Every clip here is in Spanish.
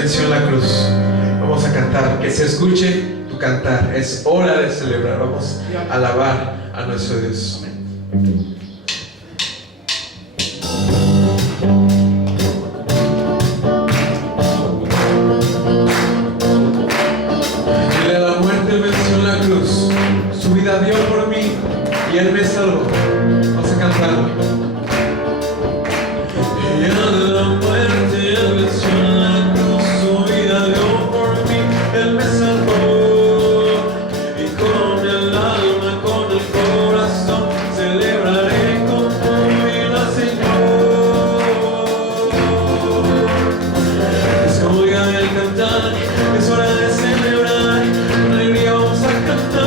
venció en la cruz. Vamos a cantar, que se escuche tu cantar. Es hora de celebrar. Vamos a alabar a nuestro Dios. Dile a la muerte, Él venció en la cruz. Su vida dio por mí y Él me salvó. Vamos a cantarlo. Y a la muerte Él venció en la cruz, su vida dio por mí, Él me salvó. Y con el alma, con el corazón, celebraré con júbilo al Señor. Que se oiga el cantar, es hora de celebrar, con alegría vamos a cantar.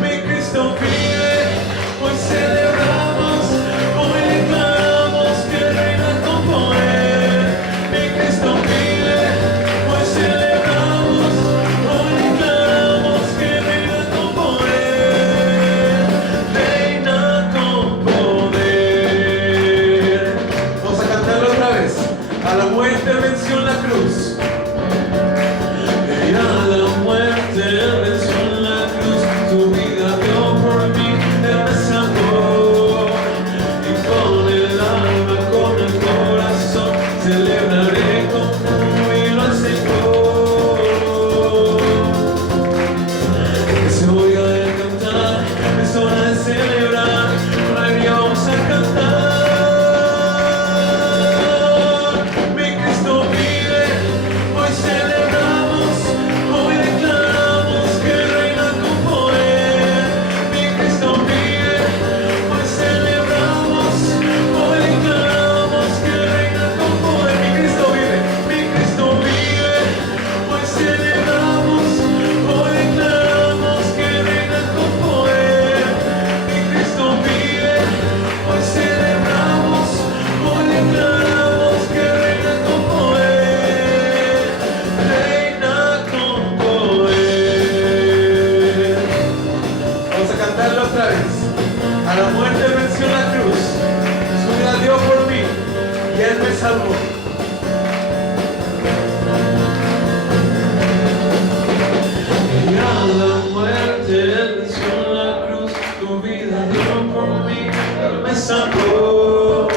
Mi Cristo vive, hoy celebramos, hoy declaramos que reina con poder. Mi Cristo vive, hoy celebramos, hoy declaramos que reina con poder. Reina con poder. Vamos a cantarlo otra vez. A la muerte venció en la cruz. Y a la muerte Él venció en la cruz. Su vida dio por mí, Él me salvó. Y con el alma, con el corazón, celebraré con júbilo al Señor. Que se oiga el cantar, es hora de celebrar, con alegría vamos a cantar. Mi Cristo vive, hoy celebramos, hoy declaramos que reina con poder. Mi Cristo vive, hoy celebramos, hoy declaramos que reina con poder. Mi Cristo vive, hoy celebramos, hoy declaramos que reina con poder. Mi Cristo vive, hoy celebramos, hoy declaramos que reina con poder. Reina con poder. Vamos a cantarlo otra vez. A la muerte venció la cruz, su vida dio por mí y Él me salvó. Y a la muerte Él venció la cruz, su vida dio por mí, Él me salvó.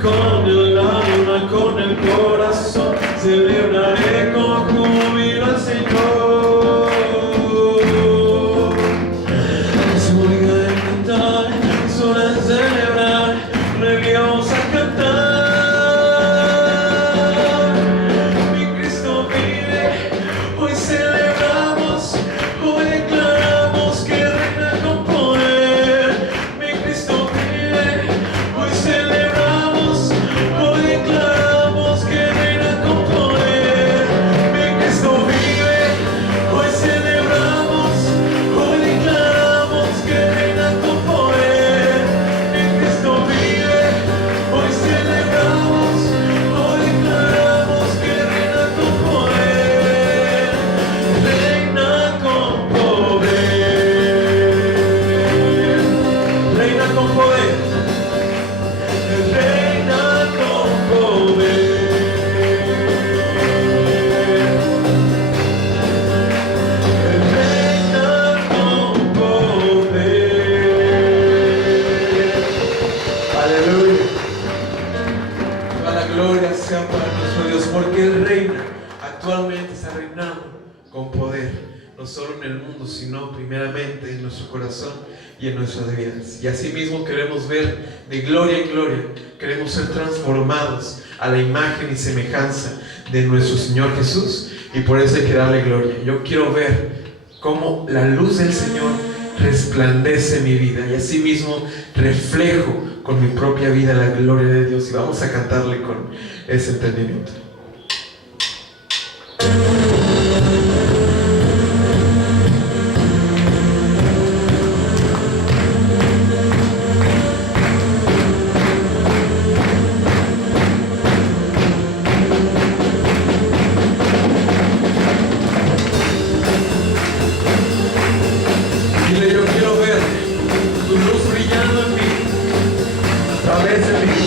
Con el alma, con el corazón, celebraré con júbilo al Señor. Que se oiga el cantar, es hora de celebrar, con alegría vamos a cantar. Mi Cristo vive, hoy celebramos, hoy declaramos que reina con poder. Mi Cristo vive, hoy celebramos, hoy declaramos que reina con poder. Mi Cristo vive, hoy celebramos, hoy declaramos que reina con poder. Mi Cristo vive, hoy celebramos, hoy declaramos que reina con poder. Reina con poder. Reina con poder. Reina con poder. Reina con poder. Aleluya. Toda la gloria sea para nuestro Dios, porque Él reina. Actualmente está reinando con poder, no solo en el mundo, sino primeramente en nuestro corazón y en nuestras vidas. Y así mismo queremos ver de gloria en gloria, queremos ser transformados a la imagen y semejanza de nuestro Señor Jesús, y por eso hay que darle gloria. Yo quiero ver cómo la luz del Señor resplandece en mi vida, y así mismo reflejo con mi propia vida la gloria de Dios, y vamos a cantarle con ese entendimiento. Dile, yo quiero ver tu luz brillando en mí, a través de mí.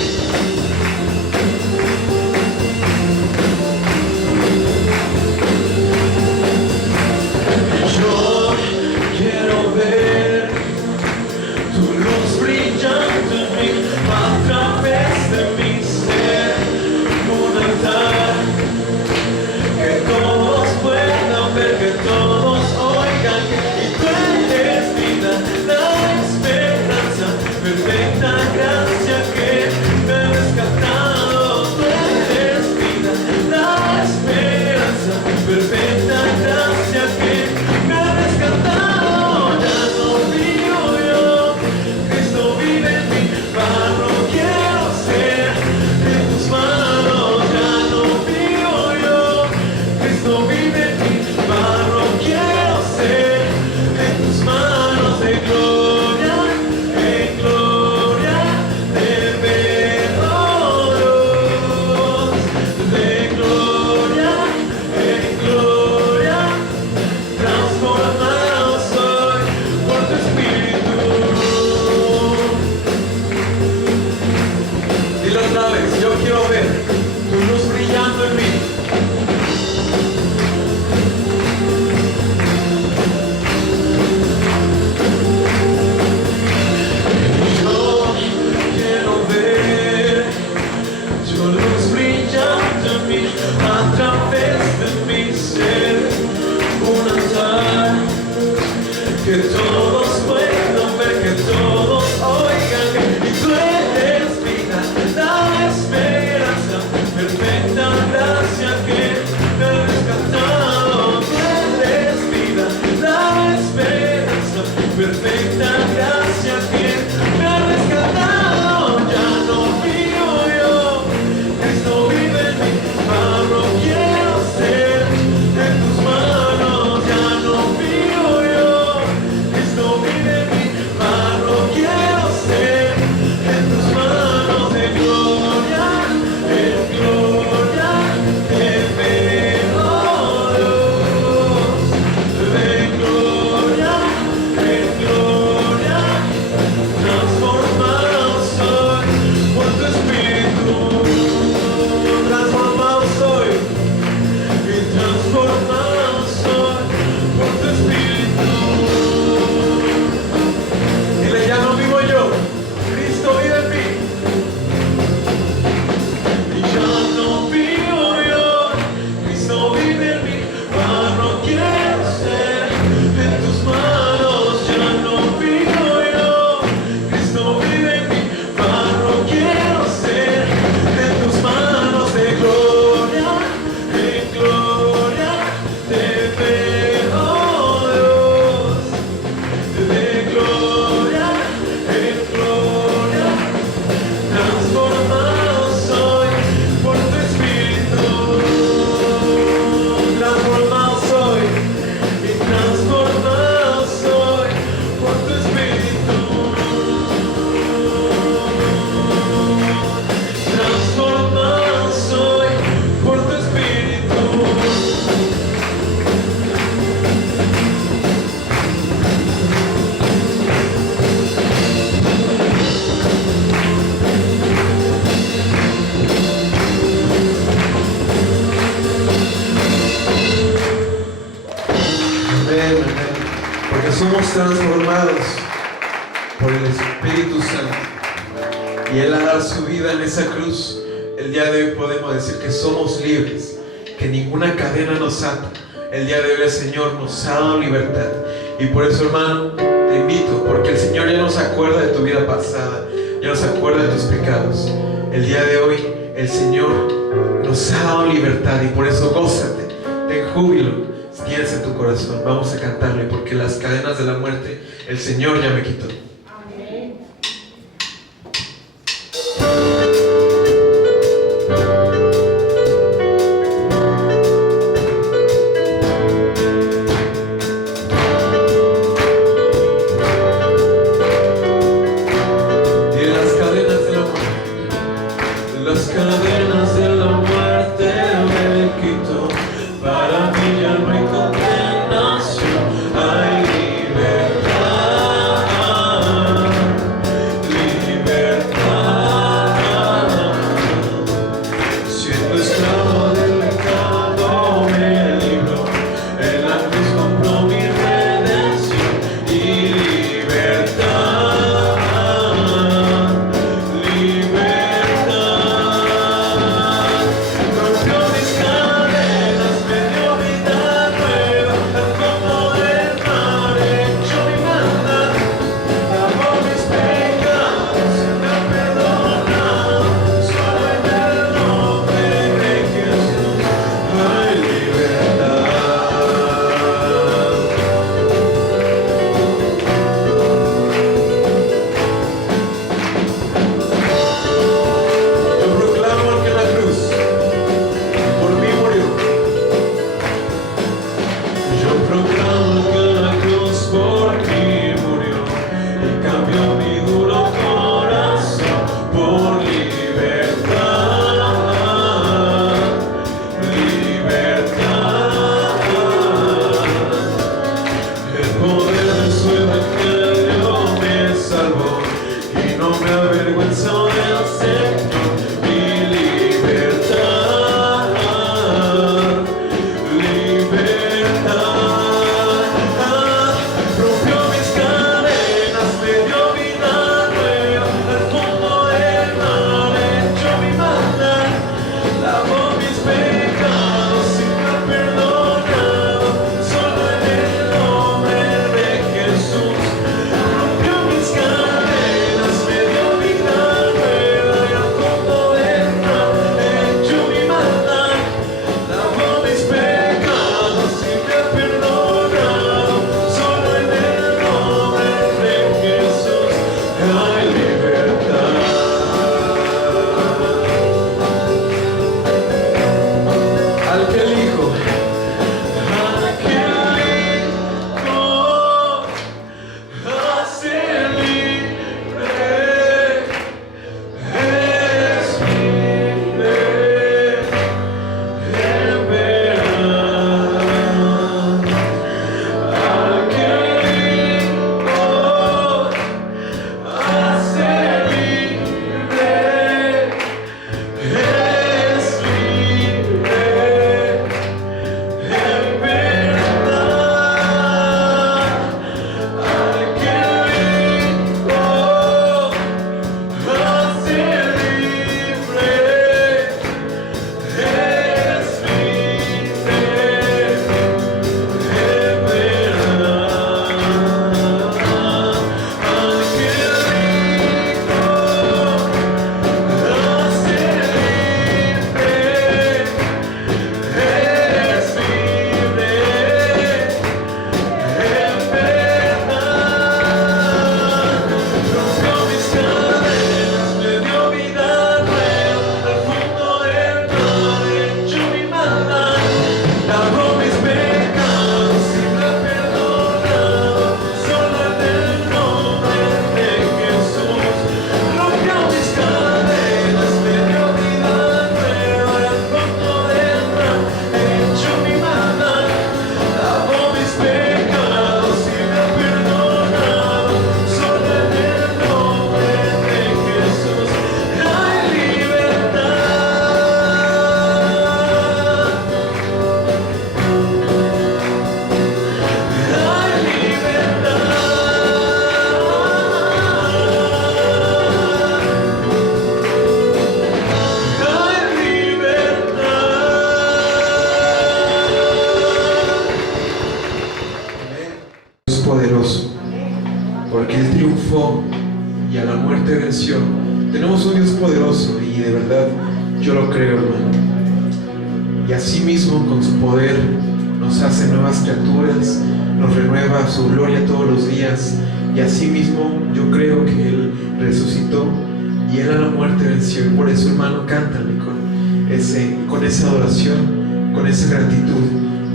Amén, amén. Porque somos transformados por el Espíritu Santo. Y Él ha dado su vida en esa cruz. El día de hoy podemos decir que somos libres, que ninguna cadena nos ata. El día de hoy el Señor nos ha dado libertad. Y por eso, hermano, te invito, porque el Señor ya no se acuerda de tu vida pasada, ya no se acuerda de tus pecados. El día de hoy el Señor nos ha dado libertad, y por eso gózate, ten júbilo si tienes en tu corazón. Vamos a cantarle, porque las cadenas de la muerte el Señor ya me quitó. Para mí ya no hay condenación, hay libertad. poderoso, porque Él triunfó y a la muerte venció. Tenemos un Dios poderoso y de verdad yo lo creo, hermano. Y así mismo con su poder nos hace nuevas criaturas, nos renueva su gloria todos los días. Y así mismo yo creo que Él resucitó y Él a la muerte venció. Y por eso, hermano, cántale con esa adoración, con esa gratitud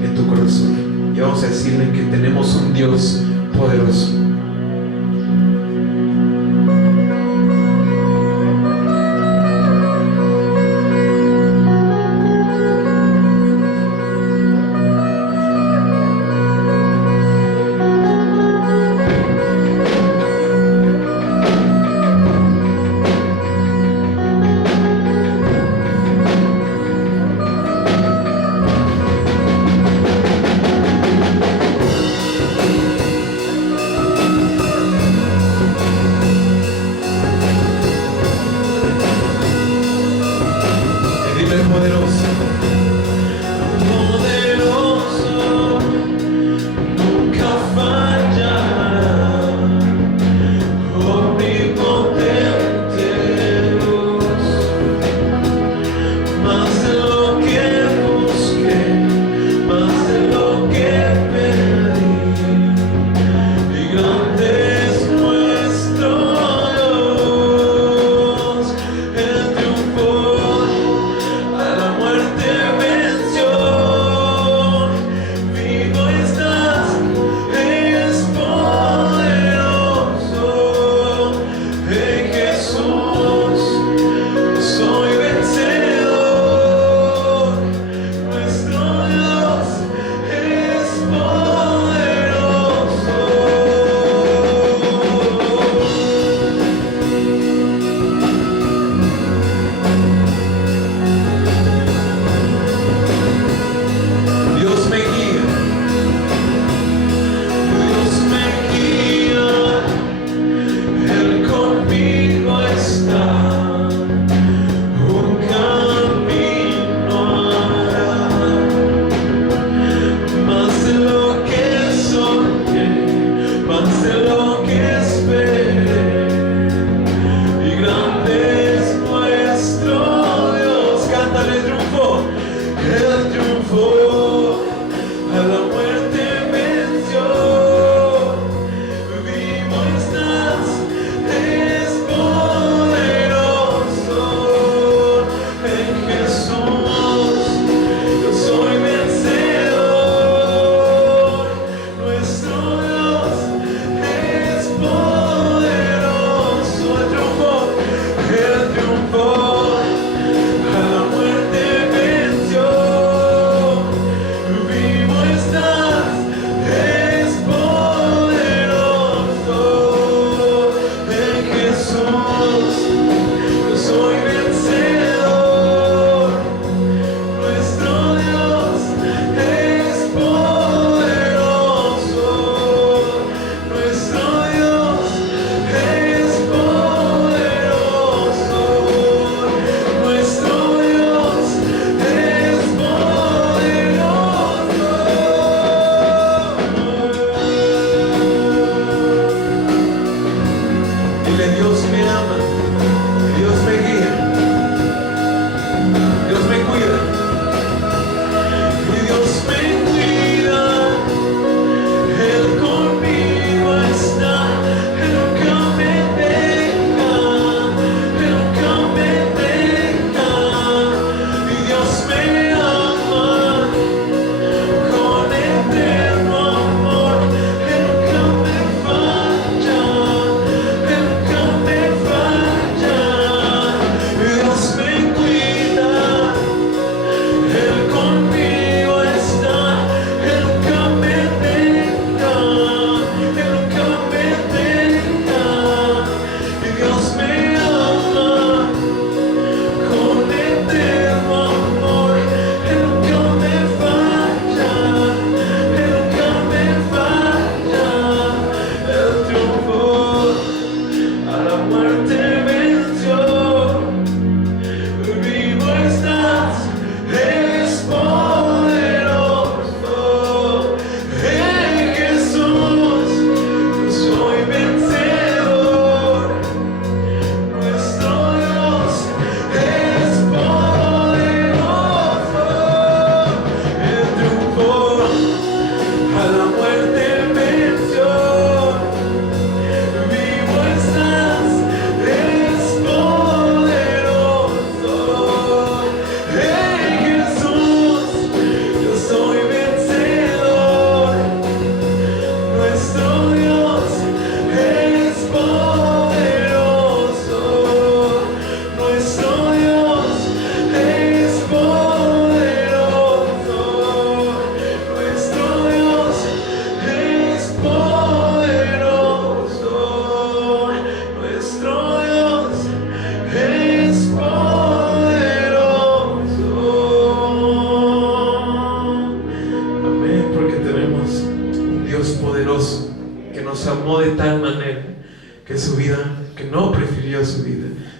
en tu corazón. Y vamos a decirle que tenemos un Dios poderoso.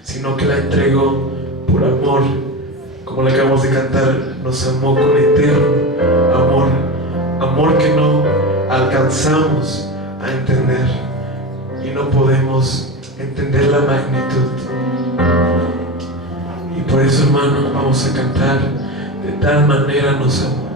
Sino que la entregó por amor, como le acabamos de cantar, nos amó con eterno amor, amor que no alcanzamos a entender y no podemos entender la magnitud. Y por eso, hermano, vamos a cantar: de tal manera nos amó.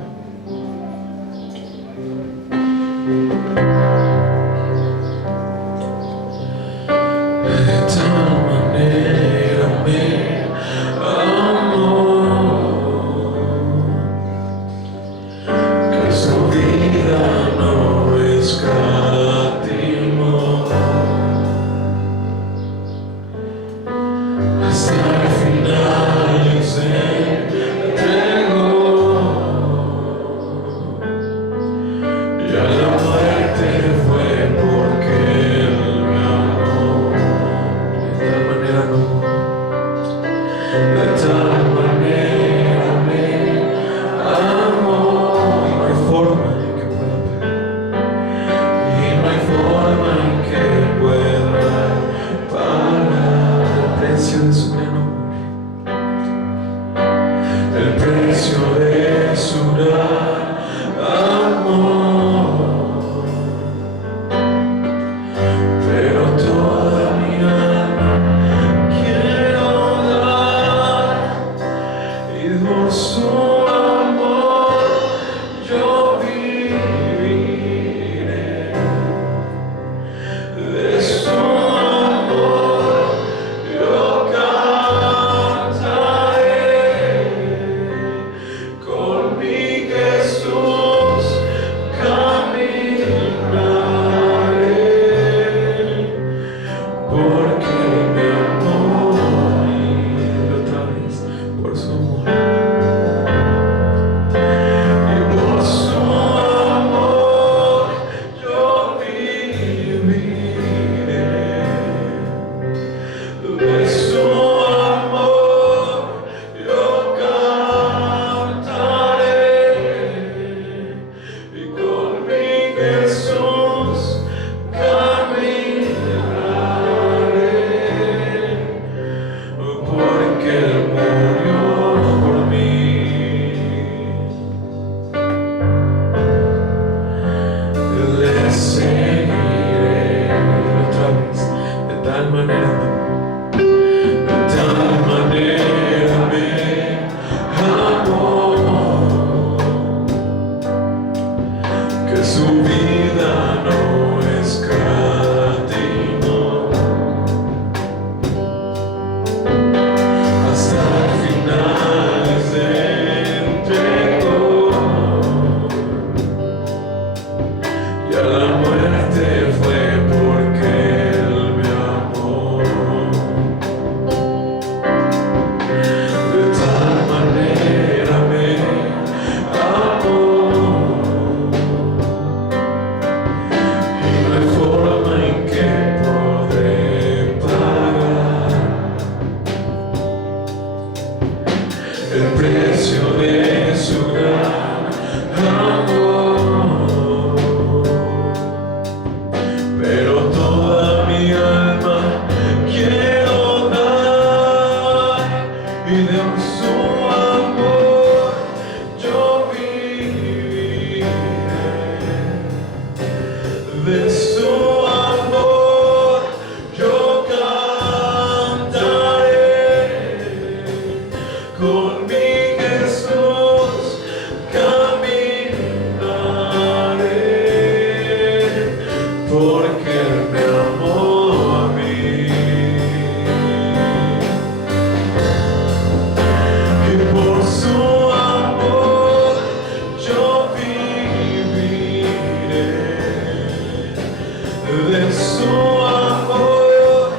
de su amor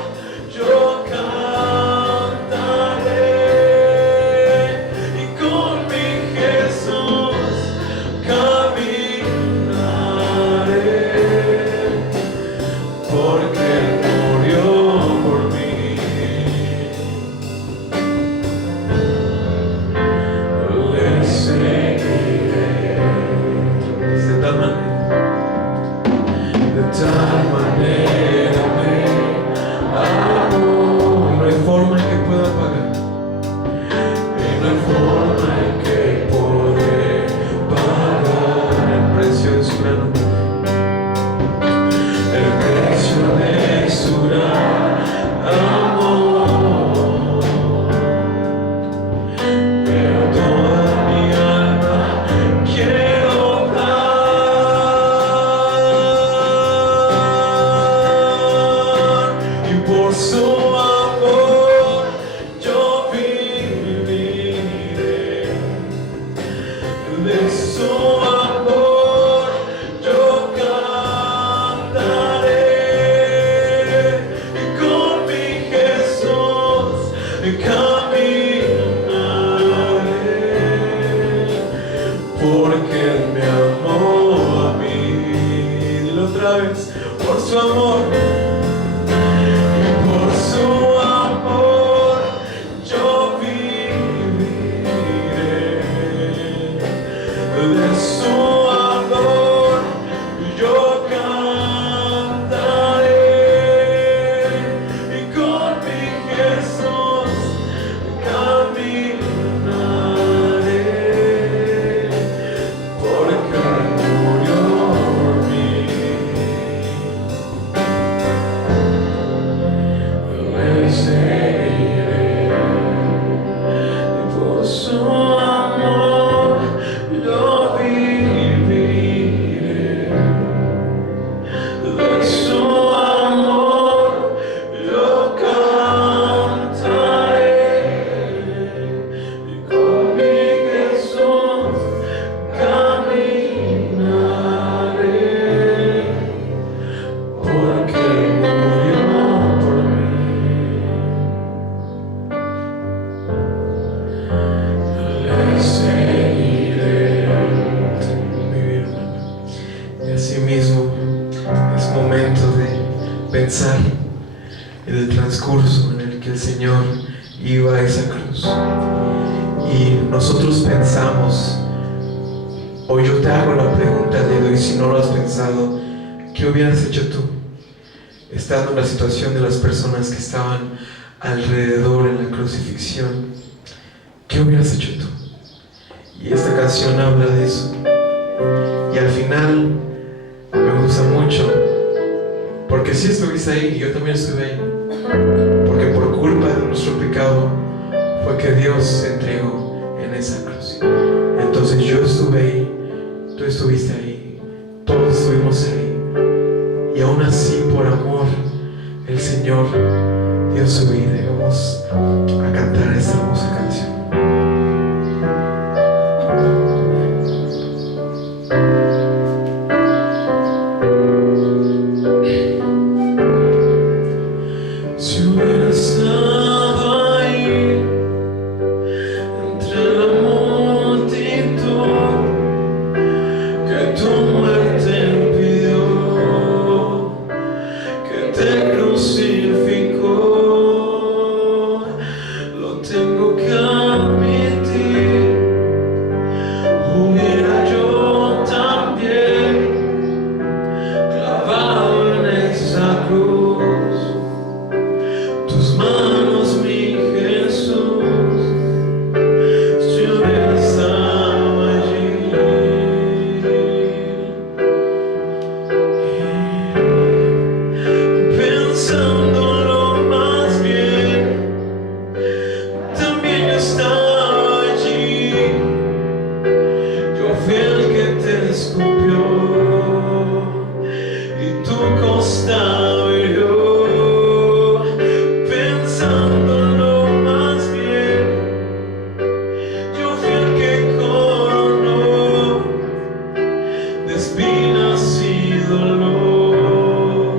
yo cantaré, y con mi Jesús caminaré, porque Él murió por mí. Le seguiré de tal manera me amó. No hay forma en que pueda pagar, y no hay forma en que podré pagar el precio de su gran amor, el precio de su gran amor. Pero toda mi alma quiero dar, y por su amor yo viviré, de su amor yo cantaré, y con mi Jesús caminaré, porque Él me amó a mí. Dilo otra vez, por su amor. Y por su amor yo viviré, de su amor yo cantaré, y con mi Jesús caminaré, porque Él murió por mí. Le seguiré, y por su amor yo viviré, de su amor yo cantaré, y con mi Jesús caminaré, porque Él murió por mí. Le seguiré. Mi vida, hermano. Y así mismo es momento de pensar en el transcurso en el que el Señor iba a esa cruz. Y nosotros pensamos, o yo te hago la pregunta de hoy, si no lo has pensado, ¿qué hubieras hecho tú? Estando en la situación de las personas que estaban alrededor en la crucifixión, ¿qué hubieras hecho tú? Y esta canción habla de eso. Y al final me gusta mucho, porque si estuviste ahí, yo también estuve ahí, porque por culpa de nuestro pecado fue que Dios se entregó en esa cruz. Entonces yo estuve ahí, tú estuviste ahí, todos estuvimos ahí, y aún así por amor el Señor dio su vida. Y vamos a cantar esta hermosa canción. Si hubiera estado ahí entre la multitud que tu muerte impidió, que te crucificó, lo tengo que admitir, hubiera yo también clavado en esa cruz tus manos, mi Jesús, si hubiera estado allí. Pensándolo más bien, también yo estaba allí. Yo fui el que te escupió, y tu costado hirió. Pensándolo más bien, yo fui el que coronó de espinas y dolor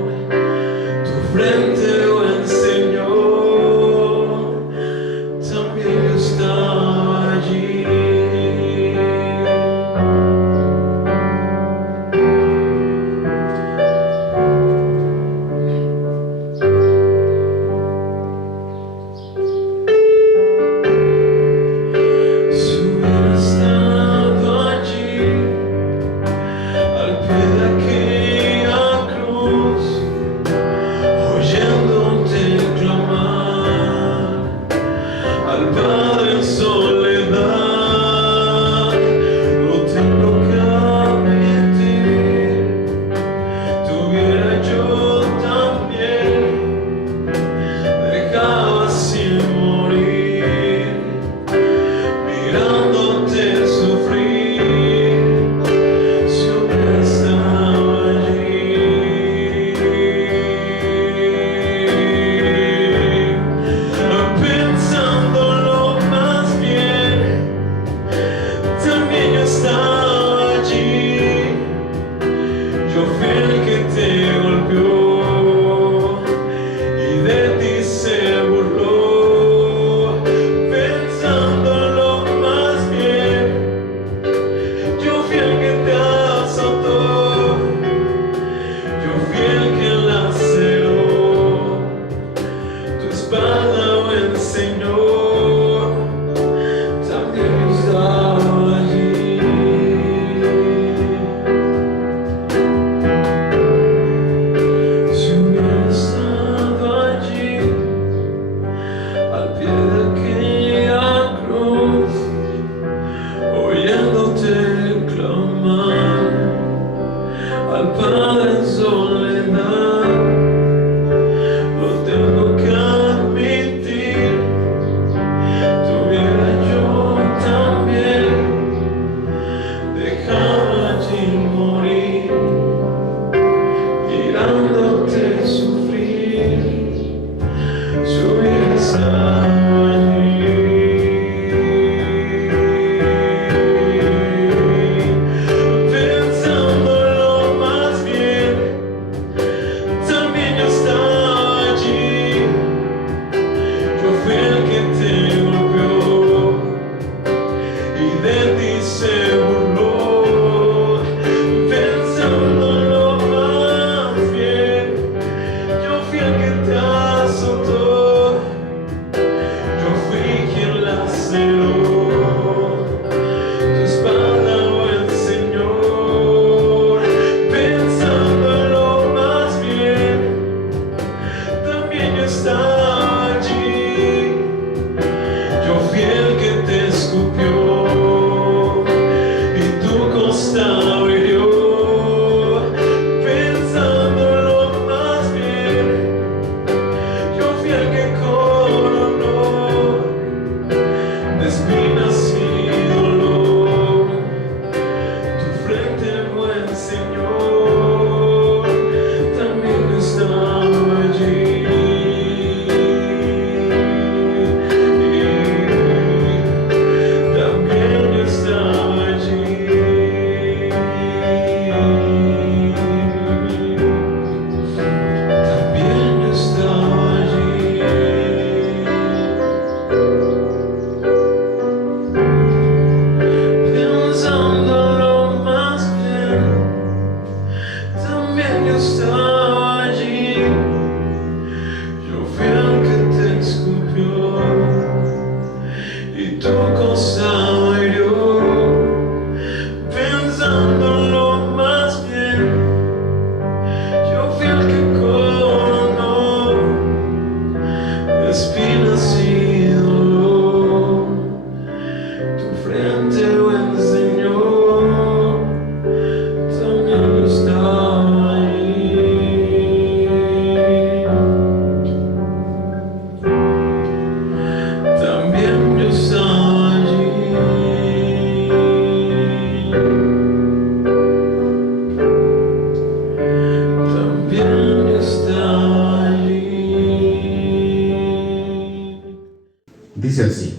Dice así: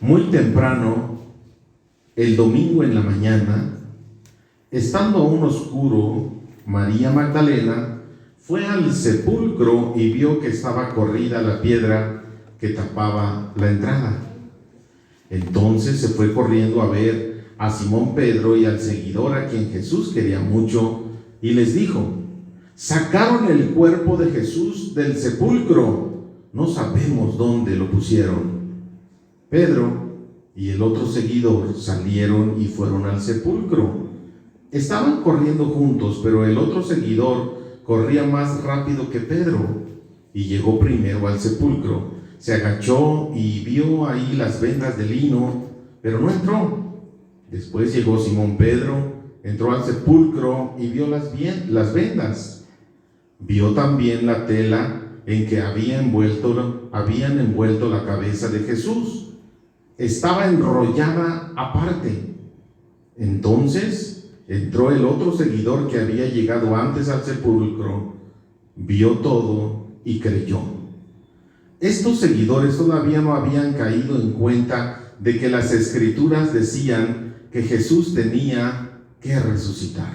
muy temprano, el domingo en la mañana, estando aún oscuro, María Magdalena fue al sepulcro y vio que estaba corrida la piedra que tapaba la entrada. Entonces se fue corriendo a ver a Simón Pedro y al seguidor a quien Jesús quería mucho, y les dijo: sacaron el cuerpo de Jesús del sepulcro, no sabemos dónde lo pusieron. Pedro y el otro seguidor salieron y fueron al sepulcro. Estaban corriendo juntos, pero el otro seguidor corría más rápido que Pedro y llegó primero al sepulcro. Se agachó y vio ahí las vendas de lino, pero no entró. Después llegó Simón Pedro, entró al sepulcro y vio las vendas. Vio también la tela en que habían envuelto la cabeza de Jesús. Estaba enrollada aparte. Entonces entró el otro seguidor que había llegado antes al sepulcro, vio todo y creyó. Estos seguidores todavía no habían caído en cuenta de que las Escrituras decían que Jesús tenía que resucitar.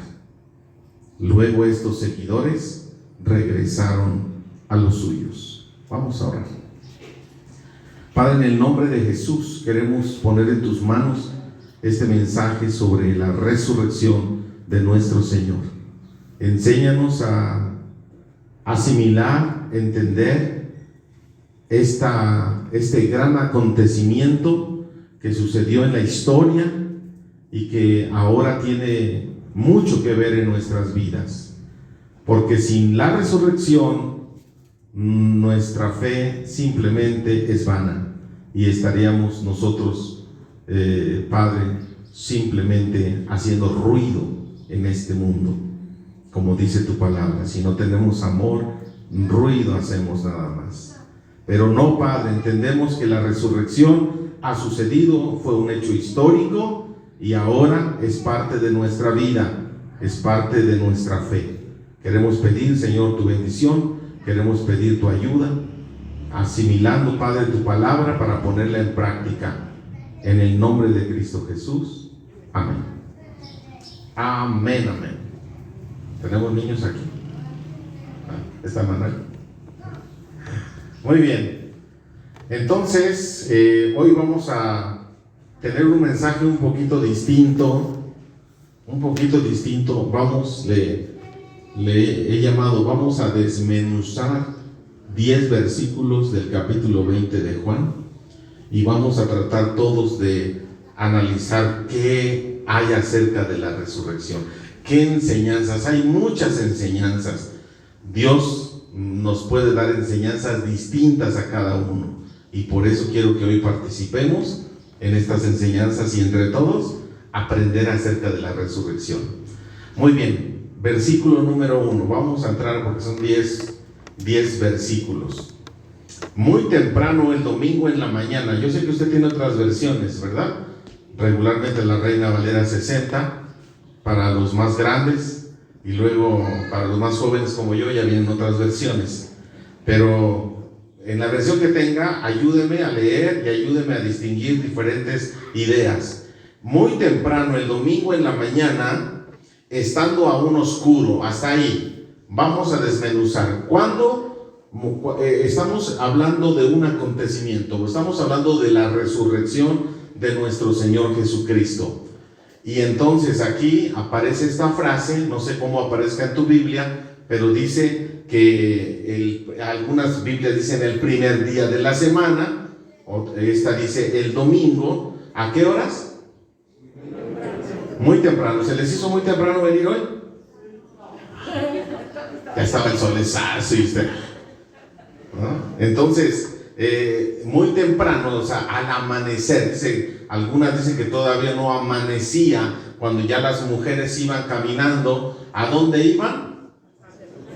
Luego estos seguidores regresaron a los suyos. Vamos a orar. Padre, en el nombre de Jesús queremos poner en tus manos este mensaje sobre la resurrección de nuestro Señor. Enséñanos a asimilar, entender este gran acontecimiento que sucedió en la historia y que ahora tiene mucho que ver en nuestras vidas. Porque sin la resurrección, nuestra fe simplemente es vana y estaríamos nosotros, Padre, simplemente haciendo ruido en este mundo. Como dice tu palabra, si no tenemos amor, ruido hacemos nada más. Pero no, Padre, entendemos que la resurrección ha sucedido, fue un hecho histórico y ahora es parte de nuestra vida, es parte de nuestra fe. Queremos pedir, Señor, tu bendición, queremos pedir tu ayuda, asimilando, Padre, tu palabra para ponerla en práctica. En el nombre de Cristo Jesús. Amén. Amén, amén. ¿Tenemos niños aquí? ¿Está Manuel? Muy bien. Entonces, hoy vamos a tener un mensaje un poquito distinto. Le he llamado, vamos a desmenuzar 10 versículos del capítulo 20 de Juan y vamos a tratar todos de analizar qué hay acerca de la resurrección, qué enseñanzas. Hay muchas enseñanzas. Dios nos puede dar enseñanzas distintas a cada uno y por eso quiero que hoy participemos en estas enseñanzas y entre todos aprender acerca de la resurrección. Muy bien, versículo número 1, vamos a entrar porque son 10 versículos. Muy temprano el domingo en la mañana. Yo sé que usted tiene otras versiones, ¿verdad? Regularmente la Reina Valera 60 para los más grandes y luego para los más jóvenes como yo ya vienen otras versiones. Pero en la versión que tenga, ayúdeme a leer y ayúdeme a distinguir diferentes ideas. Muy temprano el domingo en la mañana, estando aún oscuro, hasta ahí, vamos a desmenuzar. ¿Cuándo? Estamos hablando de un acontecimiento, estamos hablando de la resurrección de nuestro Señor Jesucristo. Y entonces aquí aparece esta frase, no sé cómo aparezca en tu Biblia, pero dice que algunas Biblias dicen el primer día de la semana, esta dice el domingo. ¿A qué horas? Muy temprano. ¿Se les hizo muy temprano venir hoy? Ya estaba el solezazo y usted, ¿no? Entonces, muy temprano, o sea, al amanecer, algunas dicen que todavía no amanecía, cuando ya las mujeres iban caminando. ¿A dónde iban?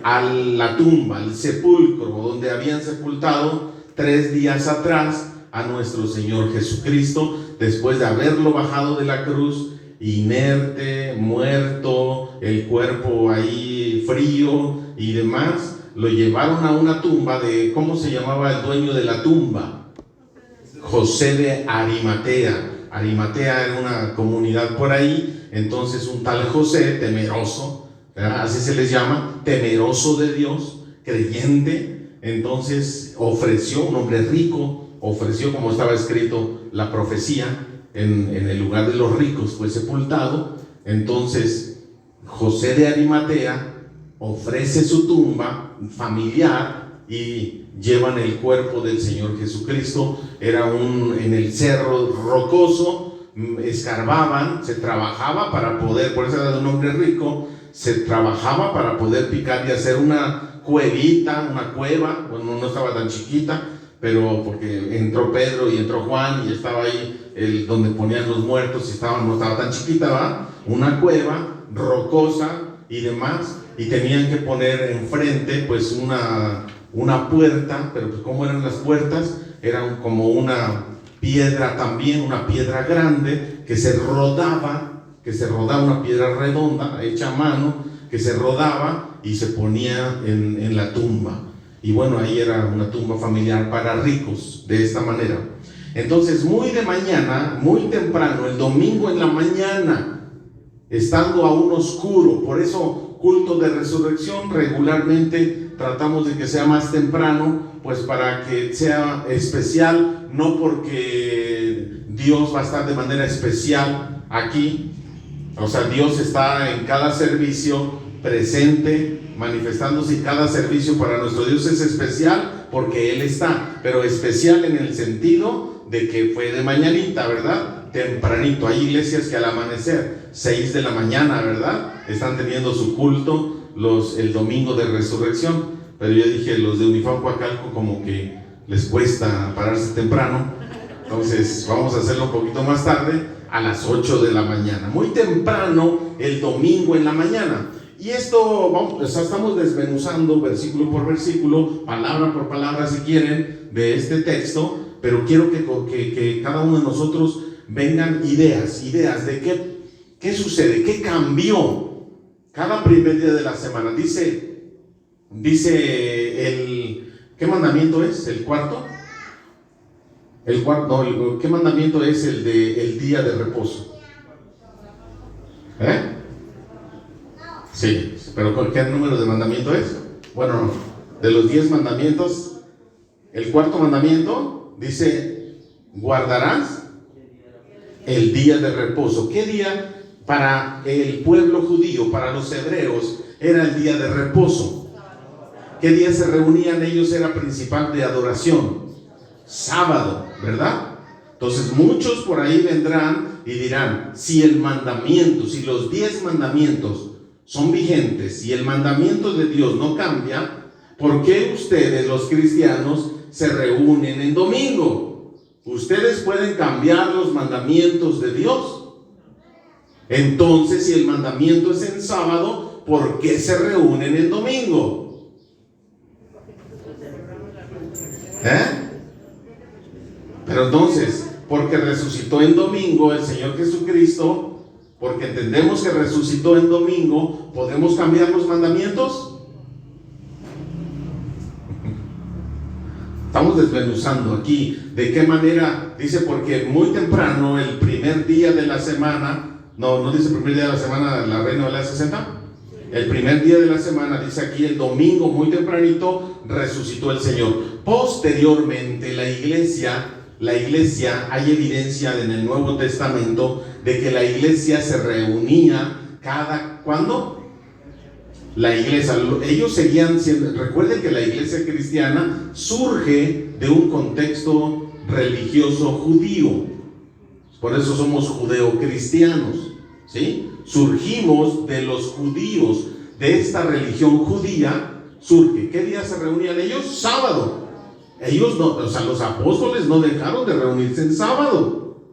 A la tumba, al sepulcro, donde habían sepultado 3 días atrás a nuestro Señor Jesucristo, después de haberlo bajado de la cruz, inerte, muerto, el cuerpo ahí frío y demás. Lo llevaron a una tumba de, ¿cómo se llamaba el dueño de la tumba? José de Arimatea. Arimatea era una comunidad por ahí, entonces un tal José, temeroso, ¿verdad? Así se les llama, temeroso de Dios, creyente, entonces ofreció, un hombre rico, ofreció, como estaba escrito la profecía, en el lugar de los ricos fue sepultado. Entonces José de Arimatea ofrece su tumba familiar y llevan el cuerpo del Señor Jesucristo. Era en el cerro rocoso, escarbaban, se trabajaba para poder, por eso era de un hombre rico, se trabajaba para poder picar y hacer una cuevita, una cueva. Bueno, no estaba tan chiquita, pero porque entró Pedro y entró Juan y estaba ahí donde ponían los muertos, y no estaba tan chiquita, ¿va? Una cueva rocosa y demás, y tenían que poner enfrente pues una puerta, pero pues ¿cómo eran las puertas? Eran como una piedra también, una piedra grande que se rodaba, una piedra redonda hecha a mano, que se rodaba y se ponía en la tumba. Y bueno, ahí era una tumba familiar para ricos, de esta manera. Entonces, muy de mañana, muy temprano, el domingo en la mañana, estando aún oscuro, por eso culto de resurrección regularmente tratamos de que sea más temprano, pues para que sea especial, no porque Dios va a estar de manera especial aquí, o sea, Dios está en cada servicio presente, manifestándose, y cada servicio para nuestro Dios es especial porque Él está, pero especial en el sentido de que fue de mañanita, ¿verdad? Tempranito. Hay iglesias que al amanecer, 6 de la mañana, ¿verdad? Están teniendo su culto el domingo de resurrección, pero yo dije, los de Unifam Coacalco como que les cuesta pararse temprano, entonces vamos a hacerlo un poquito más tarde, a las 8 de la mañana, muy temprano el domingo en la mañana. Y esto estamos desmenuzando versículo por versículo, palabra por palabra si quieren, de este texto, pero quiero que cada uno de nosotros vengan ideas de qué sucede, qué cambió cada primer día de la semana. Dice ¿qué mandamiento es? ¿El cuarto? ¿Qué mandamiento es el día de reposo? Sí, pero ¿qué número de mandamiento es? Bueno, de los 10 mandamientos, el cuarto mandamiento dice: guardarás el día de reposo. ¿Qué día para el pueblo judío, para los hebreos, era el día de reposo? ¿Qué día se reunían ellos? Era principal de adoración. Sábado, ¿verdad? Entonces muchos por ahí vendrán y dirán, si los 10 mandamientos son vigentes y el mandamiento de Dios no cambia, ¿por qué ustedes, los cristianos, se reúnen en domingo? Ustedes pueden cambiar los mandamientos de Dios. Entonces, si el mandamiento es en sábado, ¿por qué se reúnen en domingo? Pero entonces, porque resucitó en domingo el Señor Jesucristo, porque entendemos que resucitó en domingo, ¿podemos cambiar los mandamientos? Estamos desmenuzando aquí de qué manera. Dice, porque muy temprano, el primer día de la semana, no dice primer día de la semana la Reina Valera 60. El primer día de la semana, dice aquí, el domingo muy tempranito, resucitó el Señor. Posteriormente, la iglesia, hay evidencia en el Nuevo Testamento de que la iglesia se reunía ¿cuándo? La iglesia, ellos seguían siendo, recuerden que la iglesia cristiana surge de un contexto religioso judío, por eso somos judeocristianos, ¿sí? Surgimos de los judíos, de esta religión judía surge. ¿Qué día se reunían ellos? Sábado. Ellos no, o sea, los apóstoles no dejaron de reunirse en sábado,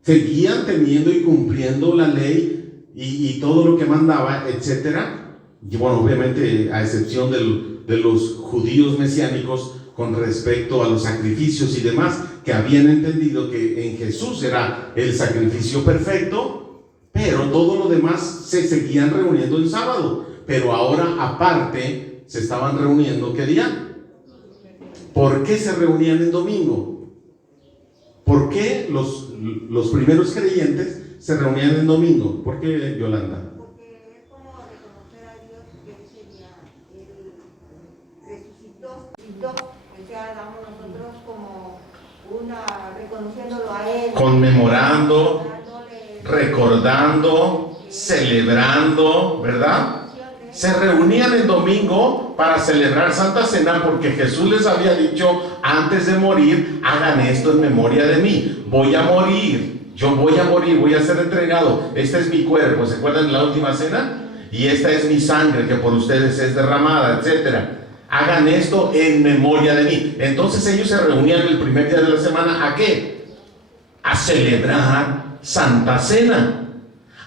seguían teniendo y cumpliendo la ley y todo lo que mandaba, etcétera. Y bueno, obviamente a excepción de los judíos mesiánicos con respecto a los sacrificios y demás, que habían entendido que en Jesús era el sacrificio perfecto, pero todo lo demás se seguían reuniendo en sábado. Pero ahora aparte se estaban reuniendo, ¿qué día? ¿Por qué se reunían en domingo? ¿Por qué los primeros creyentes se reunían en domingo? ¿Por qué, Yolanda? Porque es como reconocer a Dios que ese día Él resucitó. O sea, damos nosotros como reconociéndolo a Él. Conmemorando, recordando, celebrando, ¿verdad? Se reunían el domingo para celebrar Santa Cena porque Jesús les había dicho antes de morir: hagan esto en memoria de mí. Voy a morir, yo voy a morir, voy a ser entregado. Este es mi cuerpo, ¿se acuerdan de la última cena? Y esta es mi sangre que por ustedes es derramada, etcétera. Hagan esto en memoria de mí. Entonces ellos se reunían el primer día de la semana, ¿a qué? A celebrar Santa Cena,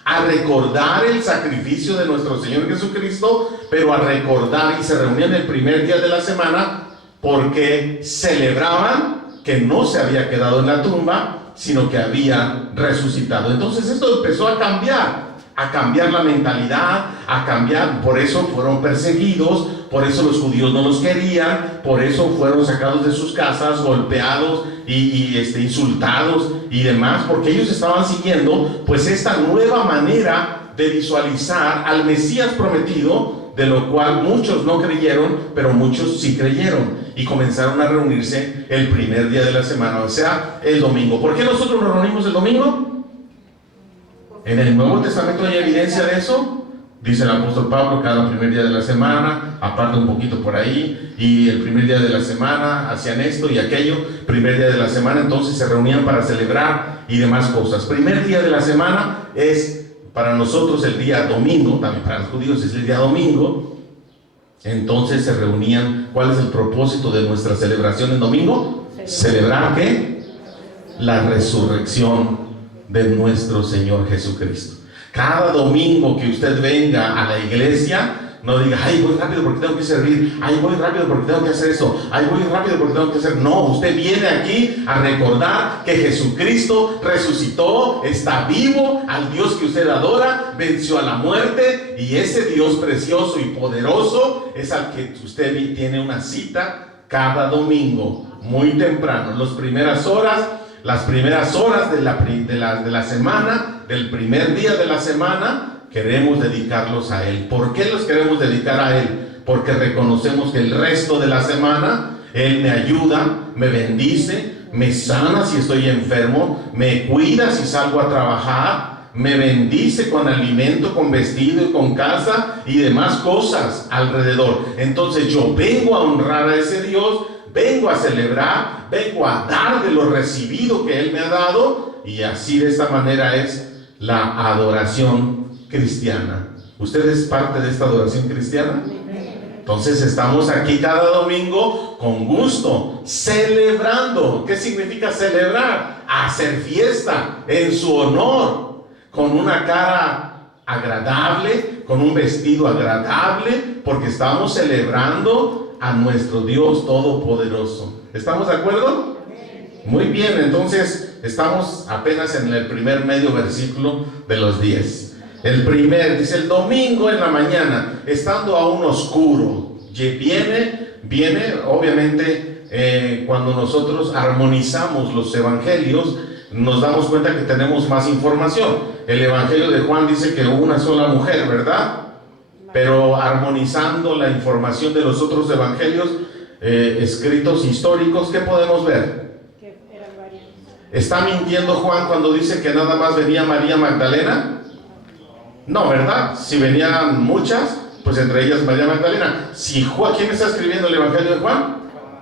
a recordar el sacrificio de nuestro Señor Jesucristo, pero a recordar, y se reunían el primer día de la semana porque celebraban que no se había quedado en la tumba, sino que había resucitado. Entonces esto empezó a cambiar la mentalidad, a cambiar. Por eso fueron perseguidos, por eso los judíos no los querían, por eso fueron sacados de sus casas, golpeados y insultados y demás, porque ellos estaban siguiendo pues esta nueva manera de visualizar al Mesías prometido, de lo cual muchos no creyeron, pero muchos sí creyeron y comenzaron a reunirse el primer día de la semana, o sea, el domingo. ¿Por qué nosotros nos reunimos el domingo? En el Nuevo Testamento hay evidencia de eso. Dice el apóstol Pablo, cada primer día de la semana, aparte un poquito por ahí, y el primer día de la semana hacían esto y aquello. Primer día de la semana, entonces se reunían para celebrar y demás cosas. Primer día de la semana es para nosotros el día domingo, también para los judíos es el día domingo. Entonces se reunían. ¿Cuál es el propósito de nuestra celebración en domingo? ¿Celebrar qué? La resurrección de nuestro Señor Jesucristo. Cada domingo que usted venga a la iglesia, no diga: ay, voy rápido porque tengo que servir, ay, voy rápido porque tengo que hacer esto, ay, voy rápido porque tengo que hacer. No, usted viene aquí a recordar que Jesucristo resucitó, está vivo, al Dios que usted adora, venció a la muerte, y ese Dios precioso y poderoso es al que usted tiene una cita cada domingo, muy temprano, las primeras horas de la semana, del primer día de la semana, queremos dedicarlos a Él. ¿Por qué los queremos dedicar a Él? Porque reconocemos que el resto de la semana Él me ayuda, me bendice, me sana si estoy enfermo, me cuida si salgo a trabajar, me bendice con alimento, con vestido y con casa y demás cosas alrededor. Entonces yo vengo a honrar a ese Dios, vengo a celebrar, vengo a dar de lo recibido que Él me ha dado, y así de esta manera es la adoración cristiana. ¿Usted es parte de esta adoración cristiana? Entonces estamos aquí cada domingo con gusto, celebrando. ¿Qué significa celebrar? Hacer fiesta en su honor, con una cara agradable, con un vestido agradable, porque estamos celebrando a nuestro Dios Todopoderoso. ¿Estamos de acuerdo? Muy bien, entonces estamos apenas en el primer medio versículo de los 10. El primer, dice: el domingo en la mañana, estando aún oscuro, viene obviamente cuando nosotros armonizamos los evangelios, nos damos cuenta que tenemos más información. El evangelio de Juan dice que hubo una sola mujer, ¿verdad? Pero armonizando la información de los otros evangelios, escritos históricos, ¿qué podemos ver? ¿Está mintiendo Juan cuando dice que nada más venía María Magdalena? No, ¿verdad? Si venían muchas, pues entre ellas María Magdalena. ¿Quién está escribiendo el evangelio de Juan?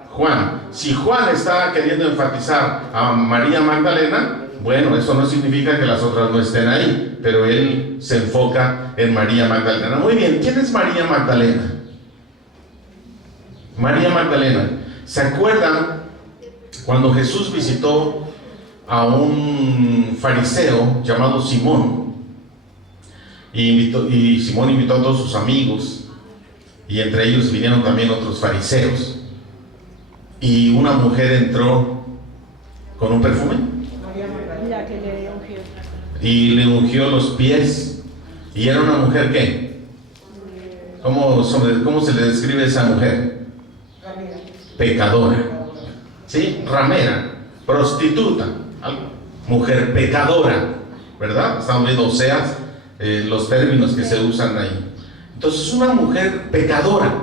Juan. Si Juan está queriendo enfatizar a María Magdalena, bueno, eso no significa que las otras no estén ahí, pero él se enfoca en María Magdalena. Muy bien, ¿quién es María Magdalena? María Magdalena. ¿Se acuerdan cuando Jesús visitó a un fariseo llamado Simón? Y Simón invitó a todos sus amigos, y entre ellos vinieron también otros fariseos, y una mujer entró con un perfume y le ungió los pies. Y era una mujer ¿qué? ¿Cómo se le describe a esa mujer? Pecadora, ¿sí? Ramera, prostituta. mujer pecadora, ¿verdad? Estamos viendo Oseas, los términos que se usan ahí. Entonces, una mujer pecadora,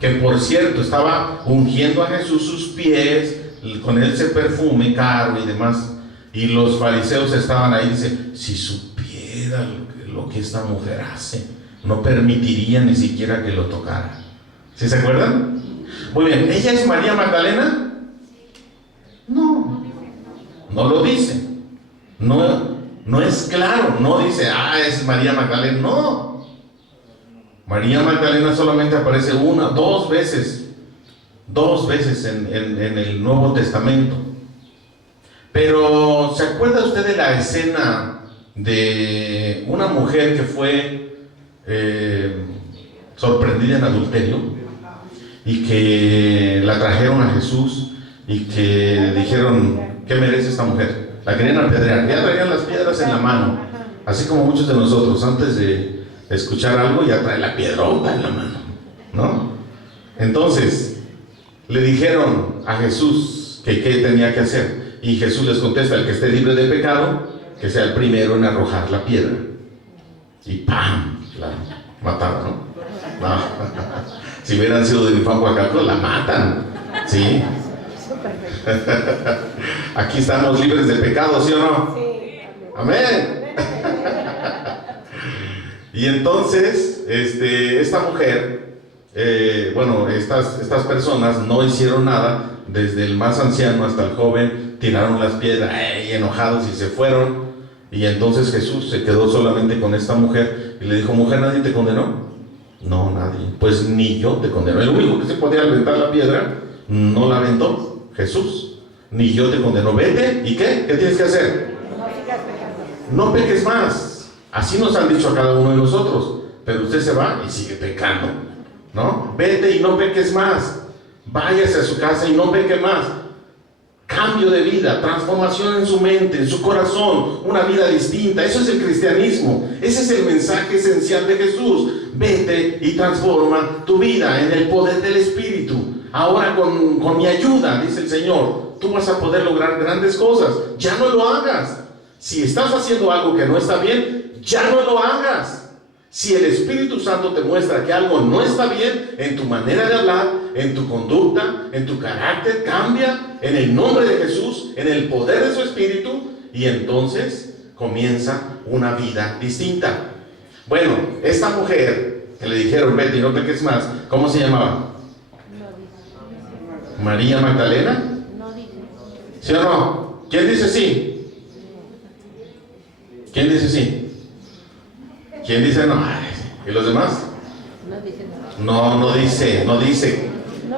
que por cierto estaba ungiendo a Jesús sus pies con ese perfume caro y demás, y los fariseos estaban ahí, dice, si supiera lo que esta mujer hace, no permitiría ni siquiera que lo tocara. ¿Sí se acuerdan? Muy bien, ¿ella es María Magdalena? No, no lo dice, no es claro, no dice, es María Magdalena, no. María Magdalena solamente aparece dos veces en el Nuevo Testamento. Pero, ¿se acuerda usted de la escena de una mujer que fue sorprendida en adulterio y que la trajeron a Jesús y que dijeron, ¿qué merece esta mujer? La querían apedrear, ya traían las piedras en la mano, así como muchos de nosotros antes de escuchar algo ya trae la piedrota en la mano, ¿no? Entonces le dijeron a Jesús que qué tenía que hacer, y Jesús les contesta, el que esté libre de pecado, que sea el primero en arrojar la piedra, y ¡pam! La mataron, ¿no? No. Si hubieran sido de Infam Huacalco, la matan, ¿sí? Aquí estamos libres de pecado, ¿sí o no? Sí. Amén. Y entonces, esta mujer, estas personas no hicieron nada, desde el más anciano hasta el joven, tiraron las piedras, enojados, y se fueron. Y entonces Jesús se quedó solamente con esta mujer y le dijo, mujer, ¿nadie te condenó? No, nadie. Pues ni yo te condeno. El único que se podía aventar la piedra, no la aventó, Jesús. Ni yo te condeno. Vete, ¿y qué? ¿Qué tienes que hacer? No peques más. Así nos han dicho a cada uno de nosotros, pero usted se va y sigue pecando, ¿no? Vete y no peques más, váyase a su casa y no peque más. Cambio de vida, transformación en su mente, en su corazón, una vida distinta. Eso es el cristianismo, ese es el mensaje esencial de Jesús. Vete y transforma tu vida en el poder del Espíritu. Ahora con mi ayuda, dice el Señor, tú vas a poder lograr grandes cosas. Ya no lo hagas. Si estás haciendo algo que no está bien, ya no lo hagas. Si el Espíritu Santo te muestra que algo no está bien en tu manera de hablar, en tu conducta, en tu carácter, cambia en el nombre de Jesús, en el poder de su Espíritu, y entonces comienza una vida distinta. Bueno, esta mujer que le dijeron vete y no peques más, ¿cómo se llamaba? María Magdalena. ¿Sí o no? ¿Quién dice sí? ¿Quién dice sí? ¿Quién dice no? ¿Y los demás? No dice.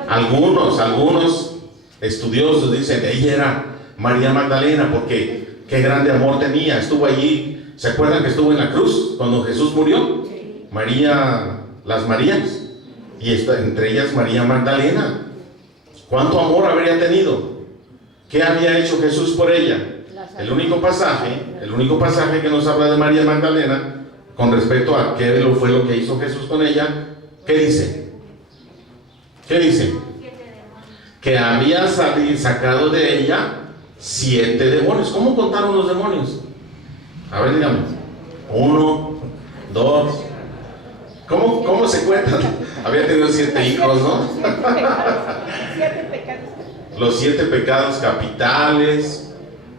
Algunos estudiosos dicen, ella era María Magdalena porque qué grande amor tenía, estuvo allí. ¿Se acuerdan que estuvo en la cruz cuando Jesús murió? María, las Marías, y entre ellas María Magdalena. ¿Cuánto amor habría tenido? ¿Qué había hecho Jesús por ella? El único pasaje que nos habla de María Magdalena con respecto a qué fue lo que hizo Jesús con ella, ¿qué dice? ¿Qué dice? Que había sacado de ella 7 demonios. ¿Cómo contaron los demonios? A ver, dígame. 1, 2. ¿Cómo se cuentan? Había tenido 7 hijos, ¿no? 7 pecados. Los 7 pecados capitales.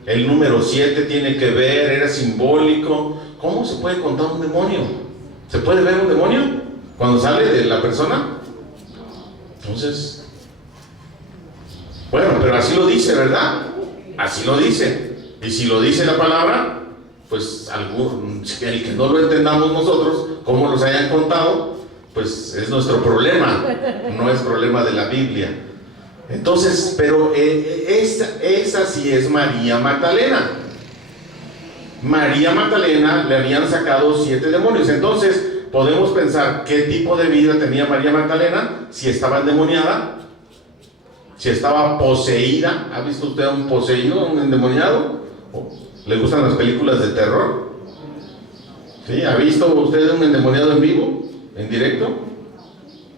El número 7 tiene que ver, era simbólico. ¿Cómo se puede contar un demonio? ¿Se puede ver un demonio cuando sale de la persona? Entonces, bueno, pero así lo dice, ¿verdad? Así lo dice. Y si lo dice la palabra, pues el que no lo entendamos nosotros, como nos hayan contado, pues es nuestro problema, no es problema de la Biblia. Entonces, pero esa sí es María Magdalena. María Magdalena le habían sacado 7 demonios. Entonces, podemos pensar qué tipo de vida tenía María Magdalena, si estaba endemoniada, si estaba poseída. ¿Ha visto usted a un poseído, un endemoniado? ¿Le gustan las películas de terror? ¿Sí? ¿Ha visto usted un endemoniado en vivo, en directo?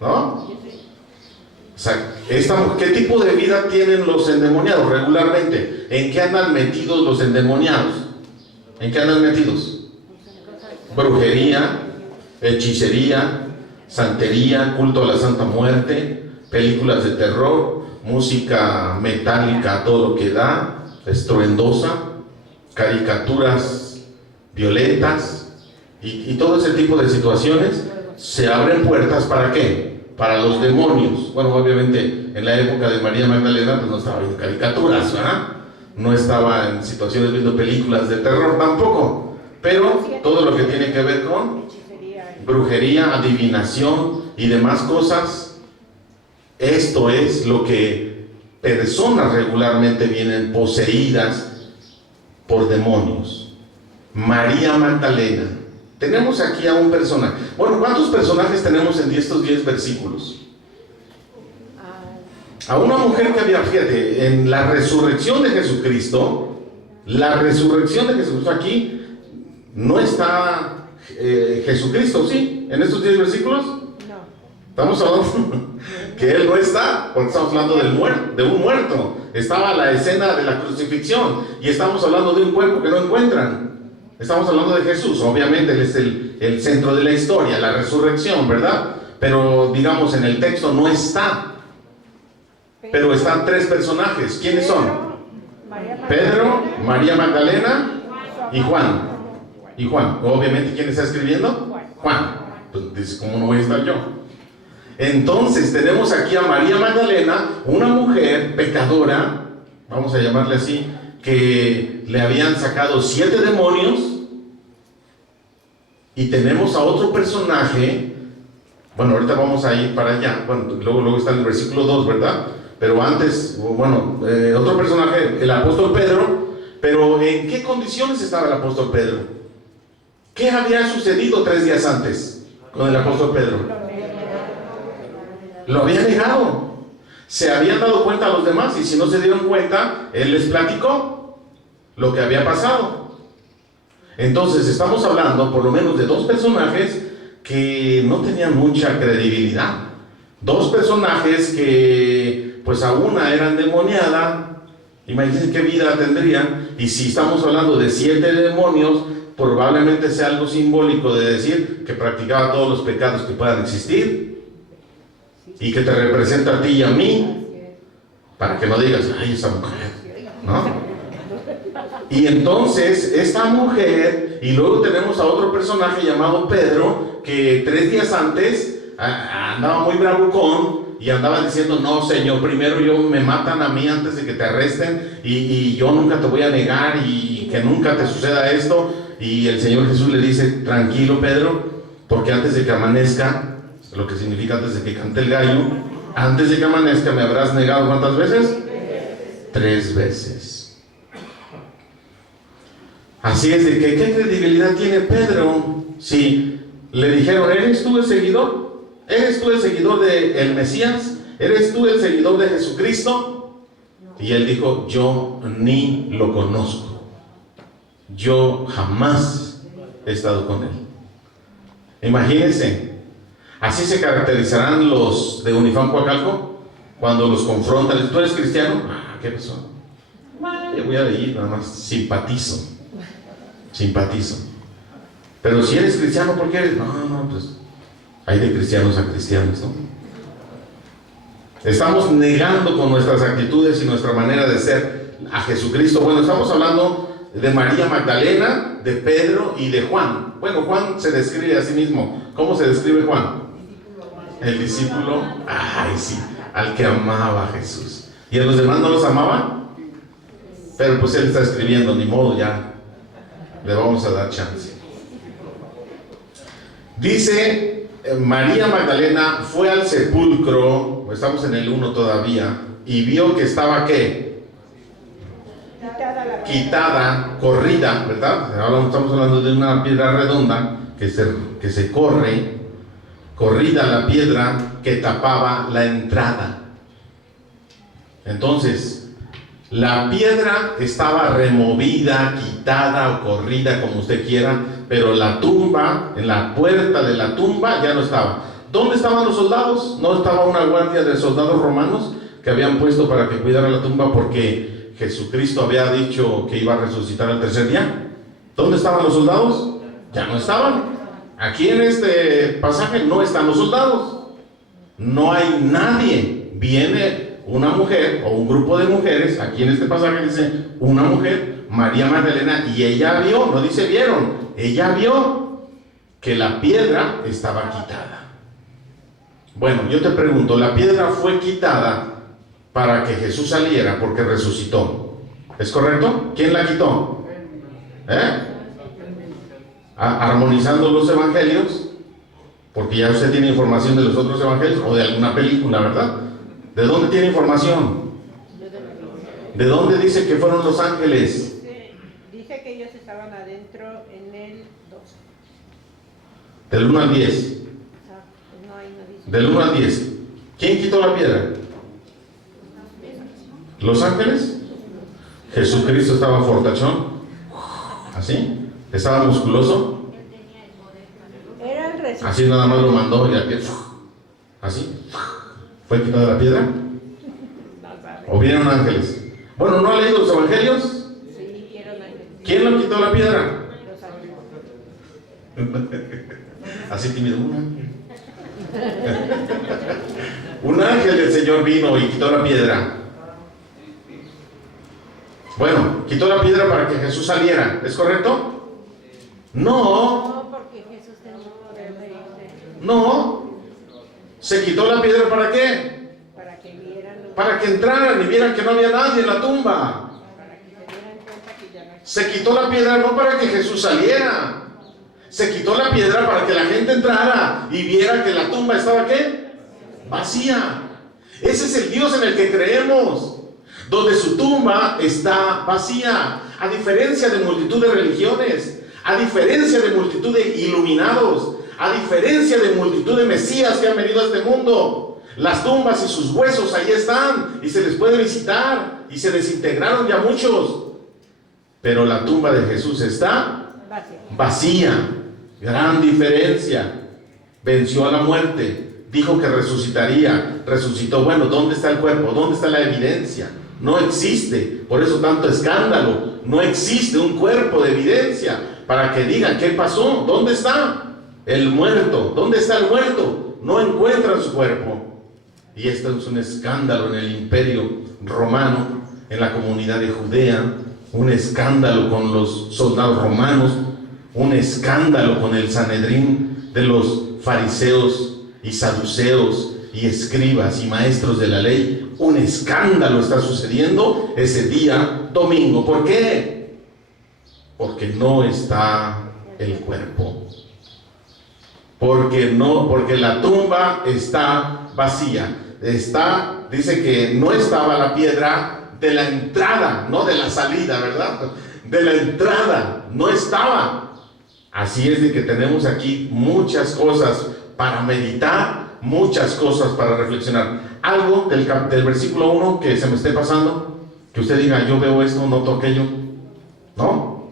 ¿No? O sea, ¿Qué tipo de vida tienen los endemoniados regularmente? ¿En qué andan metidos los endemoniados? ¿En qué andan metidos? Brujería, hechicería, santería, culto a la Santa Muerte, películas de terror, música metálica, todo lo que da, estruendosa, caricaturas violentas y todo ese tipo de situaciones. Se abren puertas, ¿para qué? Para los demonios. Bueno, obviamente en la época de María Magdalena pues no estaba viendo caricaturas, ¿verdad? No estaba en situaciones viendo películas de terror tampoco, pero todo lo que tiene que ver con brujería, adivinación y demás cosas, esto es lo que personas regularmente vienen poseídas por demonios. María Magdalena. Tenemos aquí a un personaje. Bueno, ¿cuántos personajes tenemos en estos 10 versículos? A una mujer que había, fíjate, en la resurrección de Jesucristo, aquí no está Jesucristo, ¿sí? En estos 10 versículos. No. Estamos hablando que Él no está, porque estamos hablando de un muerto. Estaba la escena de la crucifixión y estamos hablando de un cuerpo que no encuentran. Estamos hablando de Jesús, obviamente Él es el centro de la historia, la resurrección, ¿verdad? Pero digamos en el texto no está. Pero están 3 personajes. ¿Quiénes son? Pedro, María Magdalena y Juan. Y Juan. Obviamente, ¿quién está escribiendo? Juan. Pues dice, ¿cómo no voy a estar yo? Entonces tenemos aquí a María Magdalena, una mujer pecadora, vamos a llamarle así, que le habían sacado 7 demonios. Y tenemos a otro personaje. Bueno, ahorita vamos a ir para allá. Bueno, luego está en el versículo 2, ¿verdad? Pero antes, bueno, otro personaje, el apóstol Pedro. Pero ¿en qué condiciones estaba el apóstol Pedro? ¿Qué había sucedido 3 días antes con el apóstol Pedro? Lo había negado. Se habían dado cuenta a los demás, y si no se dieron cuenta, él les platicó lo que había pasado. Entonces estamos hablando por lo menos de 2 personajes que no tenían mucha credibilidad. 2 personajes que pues a una era endemoniada. Imagínense qué vida tendrían. Y si estamos hablando de 7 demonios, probablemente sea algo simbólico de decir que practicaba todos los pecados que puedan existir y que te representa a ti y a mí, para que no digas, ay, esa mujer, ¿no? Y entonces esta mujer, y luego tenemos a otro personaje llamado Pedro, que 3 días antes andaba muy bravucón y andaba diciendo, no, Señor, primero me matan a mí antes de que te arresten, y yo nunca te voy a negar, y que nunca te suceda esto. Y el Señor Jesús le dice, tranquilo, Pedro, porque antes de que amanezca, lo que significa antes de que cante el gallo, antes de que amanezca me habrás negado, ¿cuántas veces? 3 veces. Así es de que, ¿qué credibilidad tiene Pedro? Si le dijeron, ¿eres tú el seguidor? ¿Eres tú el seguidor del Mesías? ¿Eres tú el seguidor de Jesucristo? Y él dijo, yo ni lo conozco. Yo jamás he estado con él. Imagínense, así se caracterizarán los de Unifam Coacalco cuando los confrontan. ¿Tú eres cristiano? ¿Qué pasó? Yo voy a ir, nada más simpatizo. Pero si eres cristiano, ¿por qué eres? No, pues hay de cristianos a cristianos, ¿no? Estamos negando con nuestras actitudes y nuestra manera de ser a Jesucristo. Bueno, estamos hablando de María Magdalena, de Pedro y de Juan. Bueno, Juan se describe a sí mismo. ¿Cómo se describe Juan? El discípulo, sí, al que amaba a Jesús. ¿Y a los demás no los amaba? Pero pues él está escribiendo, ni modo, ya le vamos a dar chance. Dice, María Magdalena fue al sepulcro, estamos en el 1 todavía, y vio que estaba, ¿qué? Quitada, corrida, ¿verdad? Ahora estamos hablando de una piedra redonda que se corrida la piedra que tapaba la entrada. Entonces, la piedra estaba removida, quitada o corrida, como usted quiera, pero la tumba, en la puerta de la tumba ya no estaba. ¿Dónde estaban los soldados? No estaba una guardia de soldados romanos que habían puesto para que cuidara la tumba porque Jesucristo había dicho que iba a resucitar al tercer día. ¿Dónde estaban los soldados? Ya no estaban. Aquí en este pasaje no están los soldados. No hay nadie. Viene una mujer o un grupo de mujeres. Aquí en este pasaje dice una mujer, María Magdalena, y ella vio, no dice vieron, ella vio que la piedra estaba quitada. Bueno, yo te pregunto, la piedra fue quitada para que Jesús saliera porque resucitó. ¿Es correcto? ¿Quién la quitó? Armonizando los evangelios, porque ya usted tiene información de los otros evangelios o de alguna película, ¿verdad? ¿De dónde tiene información? ¿De dónde dice que fueron los ángeles? Dice que ellos estaban adentro en el 12. Del 1 al 10. No, ahí no dice. Del 1 al 10. ¿Quién quitó la piedra? ¿Los ángeles? Jesucristo estaba fortachón, así, estaba musculoso, Era el resucitado. así nada más lo mandó y aquí, así, ¿fue quitada la piedra? ¿O vinieron ángeles? Bueno, ¿no ha leído los evangelios? Sí, vieron ángeles. ¿Quién lo quitó la piedra? Los ángeles. Así tímido, un ángel. Un ángel del Señor vino y quitó la piedra. Bueno, quitó la piedra para que Jesús saliera, ¿es correcto? No, No, porque Jesús tenía poder de irse. no. ¿Se quitó la piedra para qué? Para que vieran, Para que entraran y vieran que no había nadie en la tumba. para que se dieran cuenta que ya no existía. Se quitó la piedra no para que Jesús saliera. Se quitó la piedra para que la gente entrara y viera que la tumba estaba ¿qué? Vacía. Ese es el Dios en el que creemos, donde su tumba está vacía. A diferencia de multitud de religiones, a diferencia de multitud de iluminados, a diferencia de multitud de mesías que han venido a este mundo, las tumbas y sus huesos ahí están y se les puede visitar, y se desintegraron ya muchos, pero la tumba de Jesús está vacía. Gran diferencia. Venció a la muerte, dijo que resucitaría, resucitó. Bueno, ¿dónde está el cuerpo? ¿Dónde está la evidencia? No existe. Por eso tanto escándalo. No existe un cuerpo de evidencia para que digan qué pasó. ¿Dónde está el muerto? ¿Dónde está el muerto? No encuentran su cuerpo. Y esto es un escándalo en el imperio romano, en la comunidad de Judea, un escándalo con los soldados romanos, un escándalo con el Sanedrín de los fariseos y saduceos y escribas y maestros de la ley. Un escándalo está sucediendo ese día domingo. ¿Por qué? Porque no está el cuerpo. Porque la tumba está vacía. Dice que no estaba la piedra de la entrada, no de la salida, ¿verdad? De la entrada, no estaba. Así es de que tenemos aquí muchas cosas para meditar, muchas cosas para reflexionar. Algo del versículo 1 que se me esté pasando, que usted diga, yo veo esto, noto aquello. ¿No?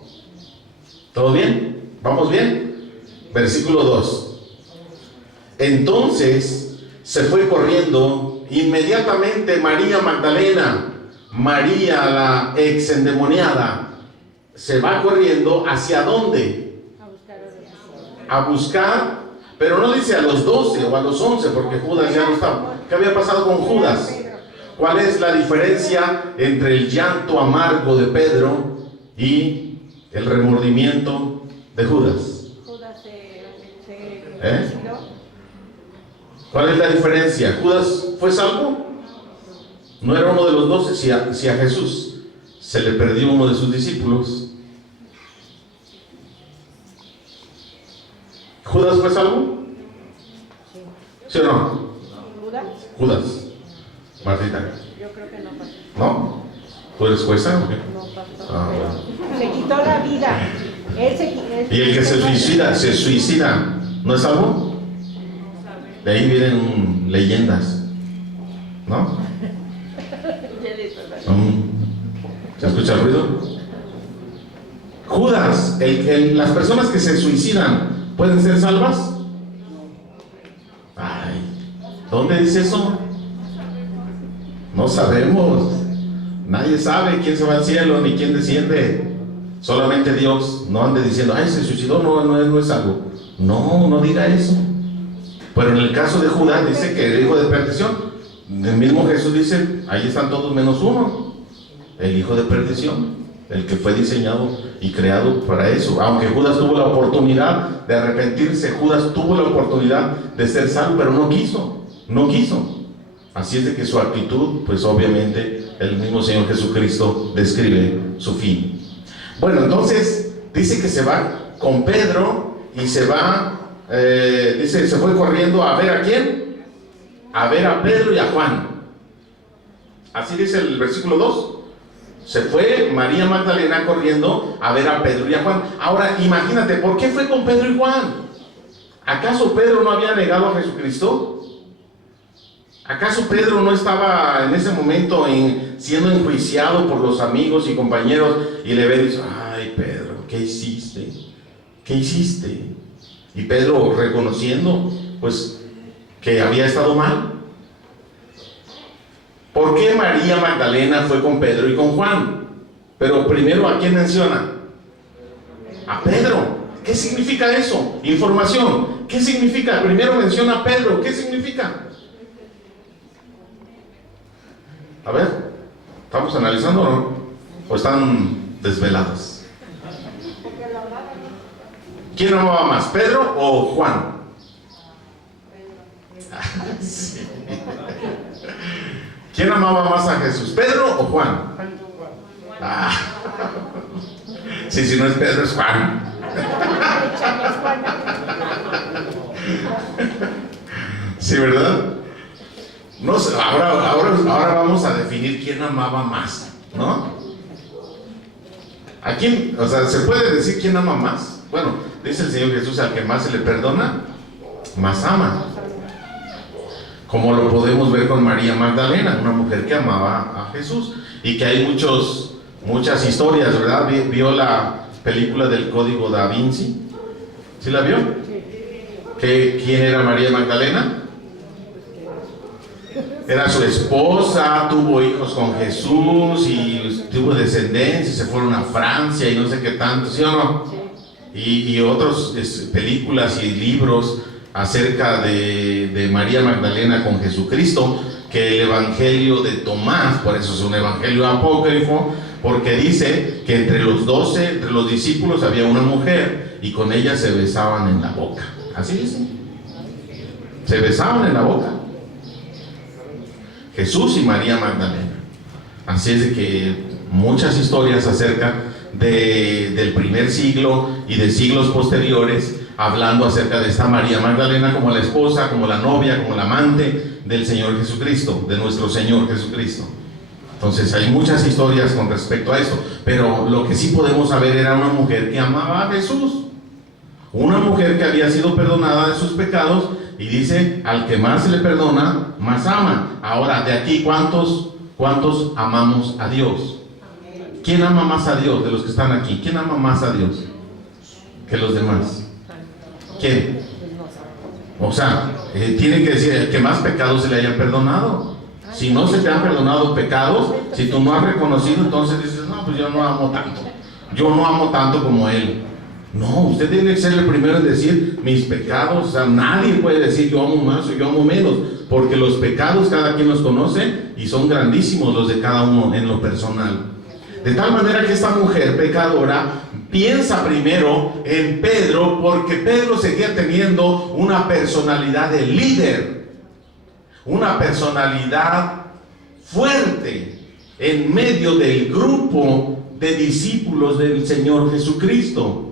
¿Todo bien? ¿Vamos bien? Versículo 2. Entonces se fue corriendo inmediatamente María Magdalena, María la ex endemoniada, se va corriendo. ¿Hacia dónde? A buscar, pero no dice a los 12 o a los 11, porque Judas ya no estaba. ¿Qué había pasado con Judas? ¿Cuál es la diferencia entre el llanto amargo de Pedro y el remordimiento de Judas? Judas ¿Cuál es la diferencia? ¿Judas fue salvo? No era uno de los 12. Si a Jesús se le perdió uno de sus discípulos, ¿Judas fue salvo? ¿Sí o no? Judas. Martita. Yo creo que no pasó. ¿No? ¿Tú eres jueza o qué? No pasó. Ah, bueno. Se quitó la vida. ¿Y el que se suicida, no es salvo? De ahí vienen leyendas, ¿no? ¿Se escucha el ruido? Judas, las personas que se suicidan, ¿pueden ser salvas? ¿Dónde dice eso? No sabemos. Nadie sabe quién se va al cielo ni quién desciende. Solamente Dios. No ande diciendo, ay, se suicidó, no es algo. No, no diga eso. Pero en el caso de Judas dice que el hijo de perdición. El mismo Jesús dice, ahí están todos menos uno. El hijo de perdición. El que fue diseñado y creado para eso. Aunque Judas tuvo la oportunidad de arrepentirse, Judas tuvo la oportunidad de ser salvo, pero no quiso. No quiso. Así es de que su actitud, pues obviamente el mismo Señor Jesucristo describe su fin. Bueno, entonces dice que se va con Pedro y se va, dice, se fue corriendo a ver a quién, a ver a Pedro y a Juan. Así dice el versículo 2. Se fue María Magdalena corriendo a ver a Pedro y a Juan. Ahora imagínate, ¿por qué fue con Pedro y Juan? ¿Acaso Pedro no había negado a Jesucristo? ¿Acaso Pedro no estaba en ese momento siendo enjuiciado por los amigos y compañeros y le había dicho, ay Pedro, ¿qué hiciste? ¿Qué hiciste? Y Pedro reconociendo pues que había estado mal. ¿Por qué María Magdalena fue con Pedro y con Juan? Pero primero, ¿a quién menciona? A Pedro. ¿Qué significa eso? Información. ¿Qué significa? Primero menciona a Pedro. ¿Qué significa? A ver, ¿estamos analizando o no? ¿O están desvelados? ¿Quién amaba más, Pedro o Juan? Sí. ¿Quién amaba más a Jesús, Pedro o Juan? Ah. Sí, si no es Pedro es Juan. Sí, ¿verdad? No sé, ahora vamos a definir quién amaba más, ¿no? ¿A quién? O sea, ¿se puede decir quién ama más? Bueno, dice el Señor Jesús, al que más se le perdona, más ama. Como lo podemos ver con María Magdalena, una mujer que amaba a Jesús. Y que hay muchas historias, ¿verdad? ¿Vio la película del Código Da Vinci? ¿Sí la vio? ¿Quién era María Magdalena? Era su esposa, tuvo hijos con Jesús y tuvo descendencia, y se fueron a Francia y no sé qué tanto, ¿sí o no? Y otras películas y libros acerca de María Magdalena con Jesucristo, que el Evangelio de Tomás, por eso es un evangelio apócrifo, porque dice que entre los 12, entre los discípulos había una mujer y con ella se besaban en la boca. Así dice. Se besaban en la boca. Jesús y María Magdalena. Así es de que muchas historias acerca del primer siglo y de siglos posteriores, hablando acerca de esta María Magdalena como la esposa, como la novia, como la amante del Señor Jesucristo, de nuestro Señor Jesucristo. Entonces hay muchas historias con respecto a esto, pero lo que sí podemos saber era una mujer que amaba a Jesús, una mujer que había sido perdonada de sus pecados, y dice, al que más se le perdona, más ama. Ahora, de aquí, ¿cuántos amamos a Dios? ¿Quién ama más a Dios de los que están aquí? ¿Quién ama más a Dios que los demás? ¿Quién? O sea, tiene que decir el que más pecados se le hayan perdonado. Si no se te han perdonado pecados, si tú no has reconocido, entonces dices, no, pues yo no amo tanto. Yo no amo tanto como él. No, usted tiene que ser el primero en decir mis pecados. O sea, nadie puede decir yo amo más o yo amo menos, porque los pecados cada quien los conoce y son grandísimos los de cada uno en lo personal. De tal manera que esta mujer pecadora piensa primero en Pedro, porque Pedro seguía teniendo una personalidad de líder, una personalidad fuerte en medio del grupo de discípulos del Señor Jesucristo.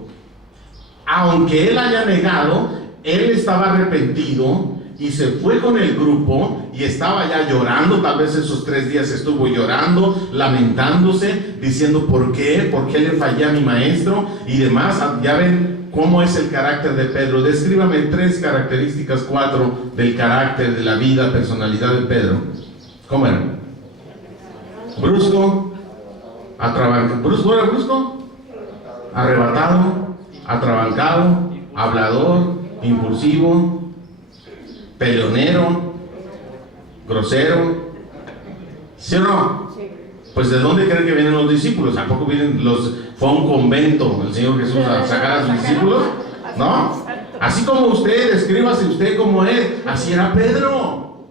Aunque él haya negado, él estaba arrepentido y se fue con el grupo y estaba ya llorando. Tal vez esos 3 días estuvo llorando, lamentándose, diciendo ¿por qué? ¿Por qué le fallé a mi maestro? Y demás. Ya ven cómo es el carácter de Pedro. Descríbame 3 características, 4 del carácter, de la vida, personalidad de Pedro. ¿Cómo era? Brusco, ¿Brusco era brusco? Arrebatado, atrabancado, hablador, impulsivo, peleonero, grosero. ¿Sí o no? Sí. Pues ¿de dónde creen que vienen los discípulos? ¿A poco vienen fue a un convento el Señor Jesús a sacar a sus discípulos? ¿No? Así como usted, escríbase usted como es, así era Pedro.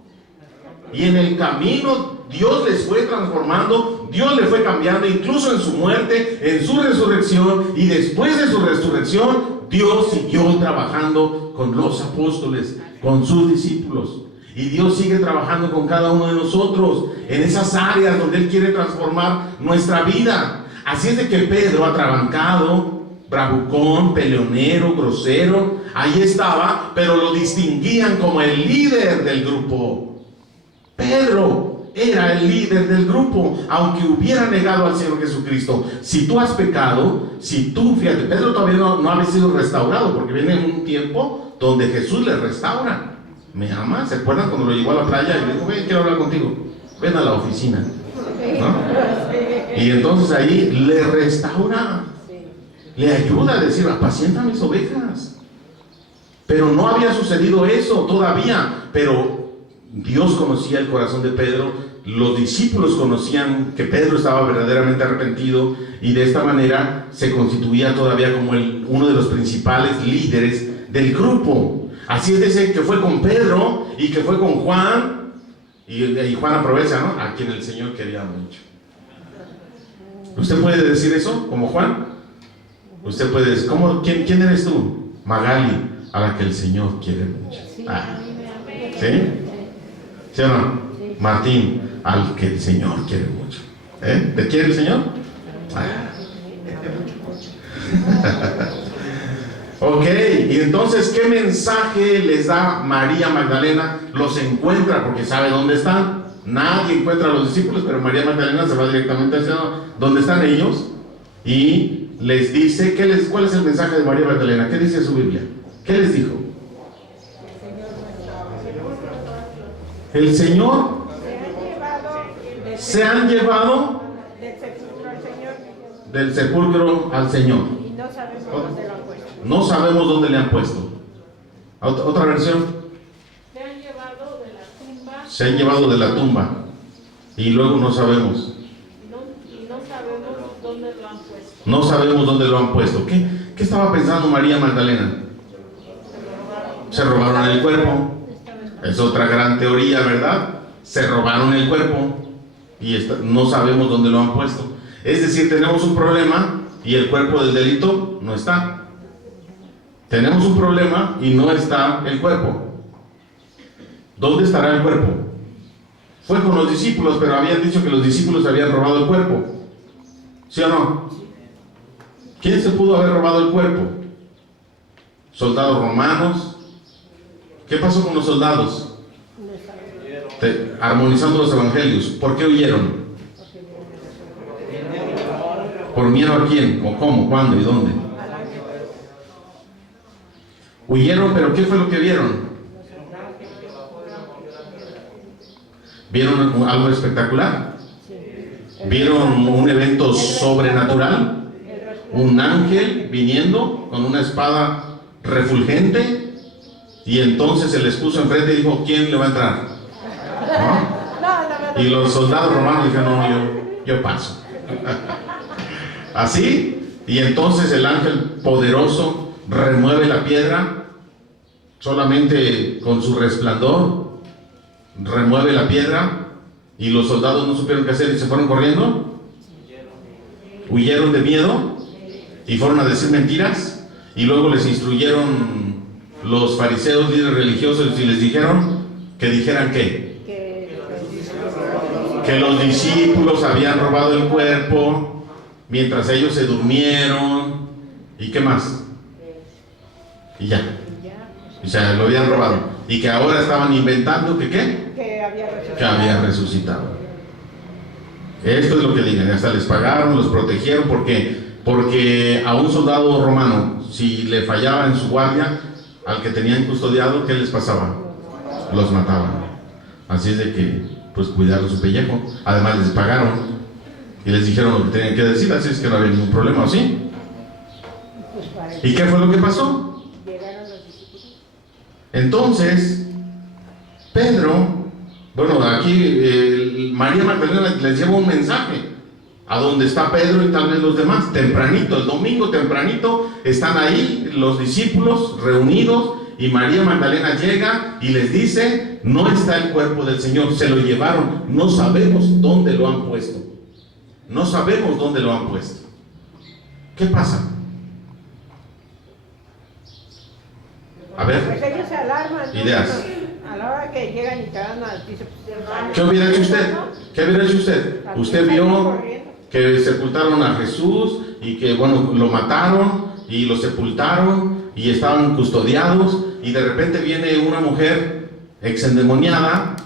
Y en el camino Dios les fue transformando, Dios le fue cambiando, incluso en su muerte, en su resurrección, y después de su resurrección, Dios siguió trabajando con los apóstoles, con sus discípulos. Y Dios sigue trabajando con cada uno de nosotros en esas áreas donde Él quiere transformar nuestra vida. Así es de que Pedro, atrabancado, bravucón, peleonero, grosero, ahí estaba, pero lo distinguían como el líder del grupo. Pedro era el líder del grupo, aunque hubiera negado al Señor Jesucristo. Si tú has pecado, fíjate, Pedro todavía no había sido restaurado, porque viene un tiempo donde Jesús le restaura. ¿Me ama? ¿Se acuerdan cuando lo llevó a la playa y le dijo, ven, quiero hablar contigo? Ven a la oficina, ¿no? Y entonces ahí le restaura, le ayuda a decir, apacienta mis ovejas. Pero no había sucedido eso todavía, pero Dios conocía el corazón de Pedro, los discípulos conocían que Pedro estaba verdaderamente arrepentido, y de esta manera se constituía todavía como uno de los principales líderes del grupo. Así es de ser que fue con Pedro y que fue con Juan, y Juan aprovecha, ¿no? A quien el Señor quería mucho. ¿Usted puede decir eso como Juan? Usted puede decir, ¿quién eres tú? Magali, a la que el Señor quiere mucho. ¿Sí? ¿Sí o no? Martín, al que el Señor quiere mucho. ¿Te quiere el Señor? Ok, y entonces, ¿qué mensaje les da María Magdalena? Los encuentra porque sabe dónde están. Nadie encuentra a los discípulos, pero María Magdalena se va directamente hacia donde están ellos y les dice, ¿cuál es el mensaje de María Magdalena? ¿Qué dice su Biblia? ¿Qué les dijo? El Señor se han llevado del sepulcro al Señor. Y no sabemos dónde lo han puesto. No sabemos dónde le han puesto. Otra versión. Se han llevado de la tumba. Se han llevado de la tumba. Y luego no sabemos. Y no sabemos dónde lo han puesto. No sabemos dónde lo han puesto. ¿Qué estaba pensando María Magdalena? Se robaron el cuerpo. Es otra gran teoría, ¿verdad? Se robaron el cuerpo y no sabemos dónde lo han puesto. Es decir, tenemos un problema y el cuerpo del delito no está. Tenemos un problema y no está el cuerpo. ¿Dónde estará el cuerpo? Fue con los discípulos, pero habían dicho que los discípulos habían robado el cuerpo. ¿Sí o no? ¿Quién se pudo haber robado el cuerpo? ¿Soldados romanos? ¿Qué pasó con los soldados? Armonizando los evangelios. ¿Por qué huyeron? ¿Por miedo a quién? ¿O cómo? ¿Cuándo? ¿Y dónde? Huyeron, pero ¿qué fue lo que vieron? ¿Vieron algo espectacular? ¿Vieron un evento sobrenatural? ¿Un ángel viniendo con una espada refulgente? Y entonces se les puso enfrente y dijo, ¿quién le va a entrar? ¿No? Y los soldados romanos dijeron, no, yo paso. Así, y entonces el ángel poderoso remueve la piedra, solamente con su resplandor, remueve la piedra, y los soldados no supieron qué hacer y se fueron corriendo. Huyeron de miedo y fueron a decir mentiras, y luego les instruyeron los fariseos, líderes religiosos, y les dijeron que dijeran ¿qué? Que los discípulos habían robado el cuerpo mientras ellos se durmieron. ¿Y qué más? Y ya. O sea, lo habían robado. Y que ahora estaban inventando que ¿qué? Que había resucitado. Esto es lo que digan. Hasta les pagaron, los protegieron, porque a un soldado romano, si le fallaba en su guardia, al que tenían custodiado, ¿qué les pasaba? Los mataban. Así es de que, pues, cuidaron su pellejo. Además les pagaron y les dijeron lo que tenían que decir, así es que no había ningún problema, ¿o sí? ¿Y qué fue lo que pasó? Entonces, Pedro Bueno, aquí María Magdalena les lleva un mensaje a donde está Pedro y tal vez los demás. Tempranito, el domingo tempranito, están ahí los discípulos reunidos y María Magdalena llega y les dice: no está el cuerpo del Señor, se lo llevaron, no sabemos dónde lo han puesto. No sabemos dónde lo han puesto. ¿Qué pasa? A ver, Pues ellos se alarman, ¿no? ideas. A la hora que llegan y te dan la noticia, pues, ¿Qué hubiera hecho usted? ¿Qué hubiera hecho usted? Usted vio que sepultaron a Jesús y que, bueno, lo mataron y lo sepultaron y estaban custodiados, y de repente viene una mujer exendemoniada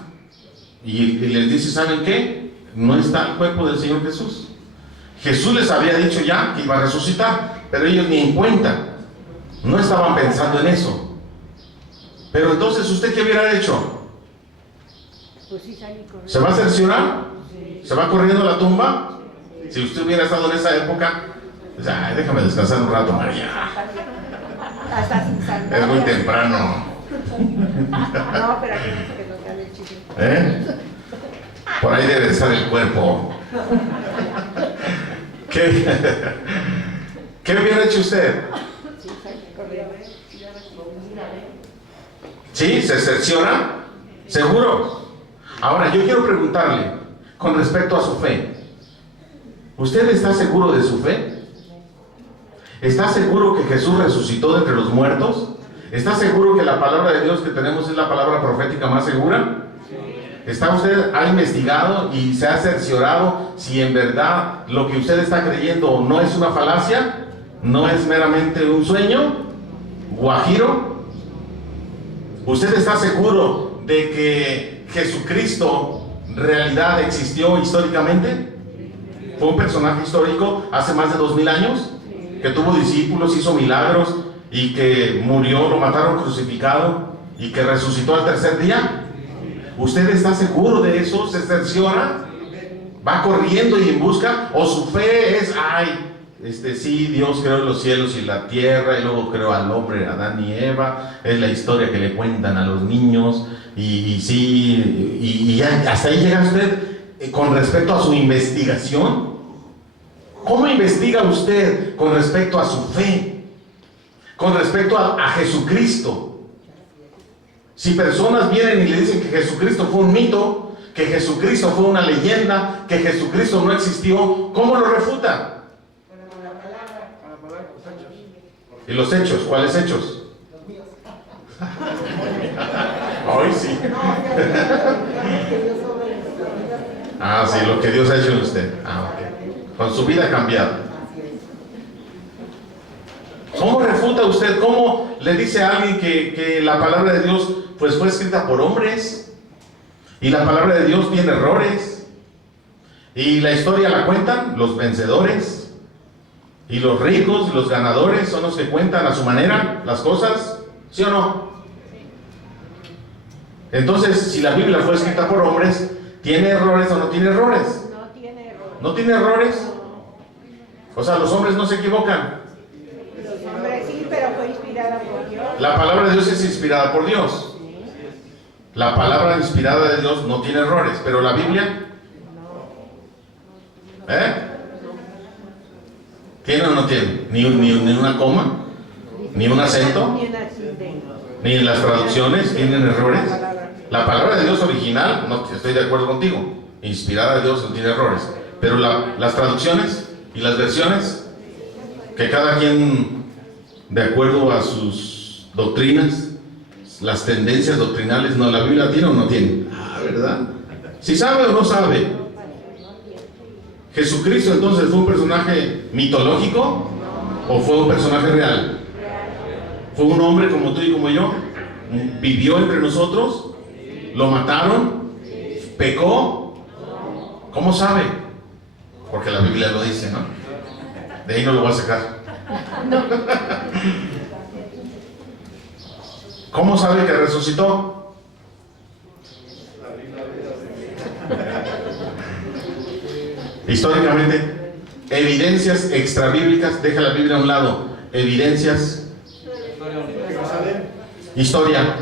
y les dice: ¿saben qué? No está el cuerpo del Señor Jesús. Jesús les había dicho ya que iba a resucitar, pero ellos ni en cuenta, no estaban pensando en eso. Pero entonces, ¿usted qué hubiera hecho? pues sí, salí corriendo. ¿Se va a cerciorar? ¿Se va corriendo a la tumba? Si usted hubiera estado en esa época, pues, ay, déjame descansar un rato, María. Hasta sin sandalias. Es muy temprano. No, pero aquí no sé que nos gane el chisme. Por ahí debe estar el cuerpo. ¿Qué hubiera hecho usted? Sí, salí corriendo. ¿Sí? ¿Se cerciora? ¿Seguro? Ahora, yo quiero preguntarle, con respecto a su fe, ¿usted está seguro de su fe? ¿Está seguro que Jesús resucitó de entre los muertos? ¿Está seguro que la palabra de Dios que tenemos es la palabra profética más segura? ¿Está usted, ha investigado y se ha cerciorado si en verdad lo que usted está creyendo no es una falacia? ¿No es meramente un sueño? ¿Guajiro? ¿Usted está seguro de que Jesucristo en realidad existió históricamente? ¿Fue un personaje histórico hace más de 2000 años? Que tuvo discípulos, hizo milagros y que murió, lo mataron crucificado y que resucitó al tercer día. ¿Usted está seguro de eso? ¿Se cerciora? ¿Va corriendo y en busca? ¿O su fe es, sí, Dios creó los cielos y la tierra y luego creó al hombre, Adán y Eva? Es la historia que le cuentan a los niños y ya, hasta ahí llega usted con respecto a su investigación. ¿Cómo investiga usted con respecto a su fe? Con respecto a Jesucristo. Si personas vienen y le dicen que Jesucristo fue un mito, que Jesucristo fue una leyenda, que Jesucristo no existió, ¿cómo lo refuta? ¿Y los hechos? ¿Cuáles hechos? Hoy sí. Sí, lo que Dios ha hecho en usted. Ok. Con su vida cambiada. ¿Cómo refuta usted? ¿Cómo le dice a alguien que la palabra de Dios pues fue escrita por hombres? Y la palabra de Dios tiene errores. Y la historia la cuentan los vencedores. Y los ricos y los ganadores son los que cuentan a su manera las cosas. ¿Sí o no? Entonces, si la Biblia fue escrita por hombres, ¿tiene errores o no tiene errores? No tiene error. ¿No tiene errores? O sea, los hombres no se equivocan. Los hombres sí, pero fue inspirada por Dios. La palabra de Dios es inspirada por Dios. La palabra inspirada de Dios no tiene errores, pero la Biblia, ¿tiene o no tiene? Ni una coma, ni un acento, Ni un accidente. ni las traducciones tienen errores. La palabra de Dios original, no estoy de acuerdo contigo, inspirada de Dios no tiene errores, pero las traducciones y las versiones, que cada quien, de acuerdo a sus doctrinas, las tendencias doctrinales, no, la Biblia tiene o no tiene. ¿Verdad? ¿Si sabe o no sabe? ¿Jesucristo entonces fue un personaje mitológico o fue un personaje real? ¿Fue un hombre como tú y como yo? ¿Vivió entre nosotros? ¿Lo mataron? ¿Pecó? ¿Cómo sabe? Porque la Biblia lo dice, ¿no? De ahí no lo voy a sacar. ¿Cómo sabe que resucitó? Históricamente, evidencias extrabíblicas, deja la Biblia a un lado, evidencias, historia,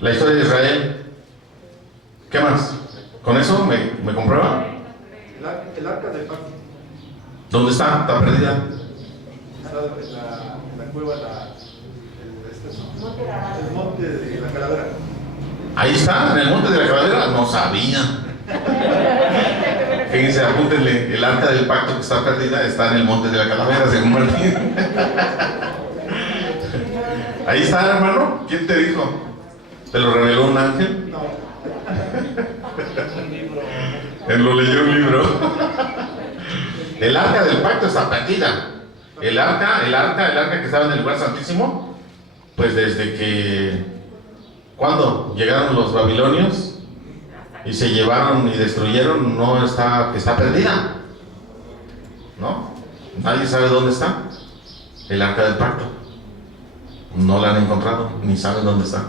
la historia de Israel, ¿Con eso me comprueba? El arca del pacto. ¿Dónde está? ¿Está perdida? Está en la cueva, el monte de la calavera. Ahí está, en el monte de la calavera. No sabía. Fíjense, apúntenle, el arca del pacto que está perdida está en el monte de la calavera, según Martín. Ahí está, hermano. ¿Quién te dijo? ¿Te lo reveló un ángel? No. Él lo leyó un libro. El arca del pacto está perdida. El arca que estaba en el lugar santísimo, pues desde que, ¿cuándo? Llegaron los babilonios y se llevaron y destruyeron, no está perdida. ¿No? Nadie sabe dónde está el arca del pacto. No la han encontrado, ni saben dónde está.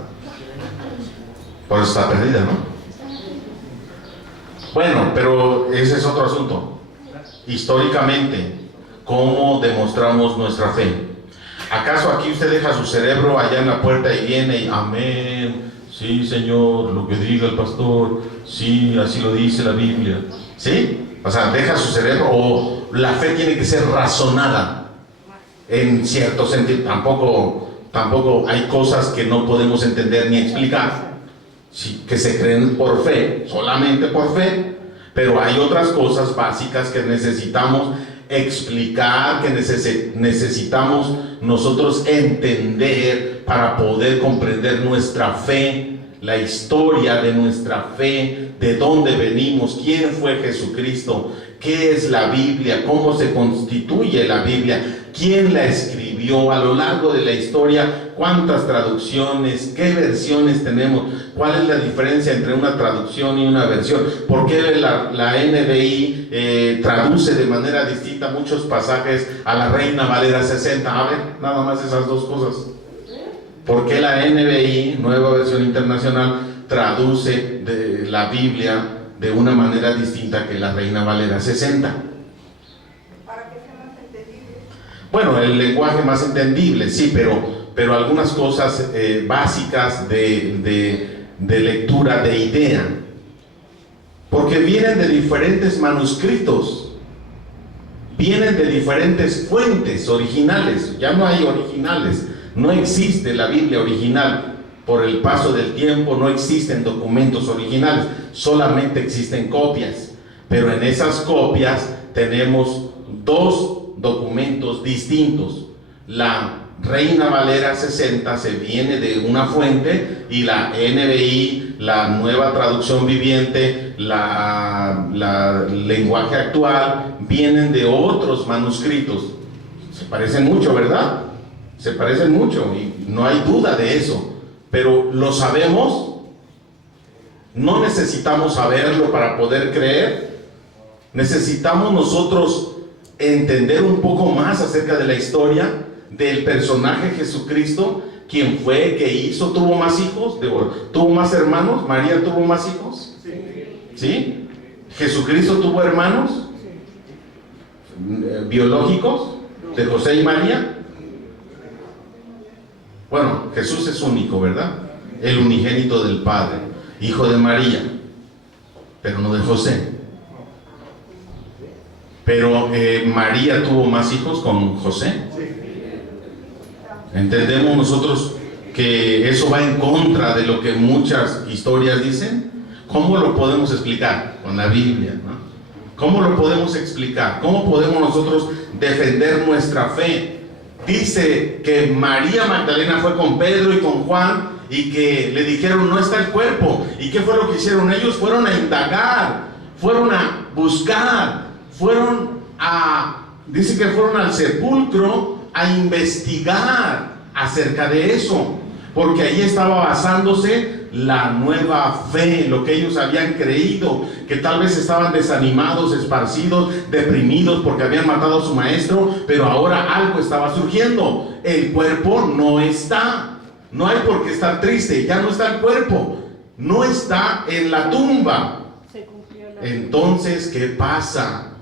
Por eso está perdida, ¿no? Bueno, pero ese es otro asunto. Históricamente, ¿cómo demostramos nuestra fe? ¿Acaso aquí usted deja su cerebro allá en la puerta y viene y amén? Sí, Señor, lo que diga el pastor. Sí, así lo dice la Biblia. ¿Sí? O sea, deja su cerebro, o la fe tiene que ser razonada en cierto sentido. Tampoco hay cosas que no podemos entender ni explicar. Sí, que se creen por fe, solamente por fe, pero hay otras cosas básicas que necesitamos explicar, que necesitamos nosotros entender para poder comprender nuestra fe, la historia de nuestra fe, de dónde venimos, quién fue Jesucristo, qué es la Biblia, cómo se constituye la Biblia, quién la escribió a lo largo de la historia, cuántas traducciones, qué versiones tenemos, cuál es la diferencia entre una traducción y una versión, por qué la NBI traduce de manera distinta muchos pasajes a la Reina Valera 60. A ver, nada más esas dos cosas. ¿Por qué la NBI, Nueva Versión Internacional, traduce de la Biblia de una manera distinta que la Reina Valera 60? Para que sea más entendible. Bueno, el lenguaje más entendible, sí, pero algunas cosas básicas de lectura, de idea, porque vienen de diferentes manuscritos, vienen de diferentes fuentes originales. Ya no hay originales, no existe la Biblia original. Por el paso del tiempo no existen documentos originales, solamente existen copias, pero en esas copias tenemos dos documentos distintos. La Reina Valera 60 se viene de una fuente, y la NBI, la Nueva Traducción Viviente, la lenguaje actual, vienen de otros manuscritos. Se parecen mucho, ¿verdad? Se parecen mucho, y no hay duda de eso, pero ¿lo sabemos? No necesitamos saberlo para poder creer. Necesitamos nosotros entender un poco más acerca de la historia del personaje Jesucristo, quién fue, qué hizo, tuvo más hijos, tuvo más hermanos. María tuvo más hijos, ¿sí? Jesucristo tuvo hermanos biológicos de José y María. Bueno, Jesús es único, ¿verdad? El unigénito del Padre, hijo de María, pero no de José. Pero María tuvo más hijos con José. Entendemos nosotros que eso va en contra de lo que muchas historias dicen. ¿Cómo lo podemos explicar? Con la Biblia, ¿no? ¿Cómo lo podemos explicar? ¿Cómo podemos nosotros defender nuestra fe? Dice que María Magdalena fue con Pedro y con Juan, y que le dijeron: no está el cuerpo. ¿Y qué fue lo que hicieron? Ellos fueron a indagar, fueron a buscar, dice que fueron al sepulcro a investigar acerca de eso, porque ahí estaba basándose la nueva fe, lo que ellos habían creído, que tal vez estaban desanimados, esparcidos, deprimidos porque habían matado a su maestro, pero ahora algo estaba surgiendo. El cuerpo no está, no hay por qué estar triste, ya no está el cuerpo, no está en la tumba. Entonces, ¿qué pasa?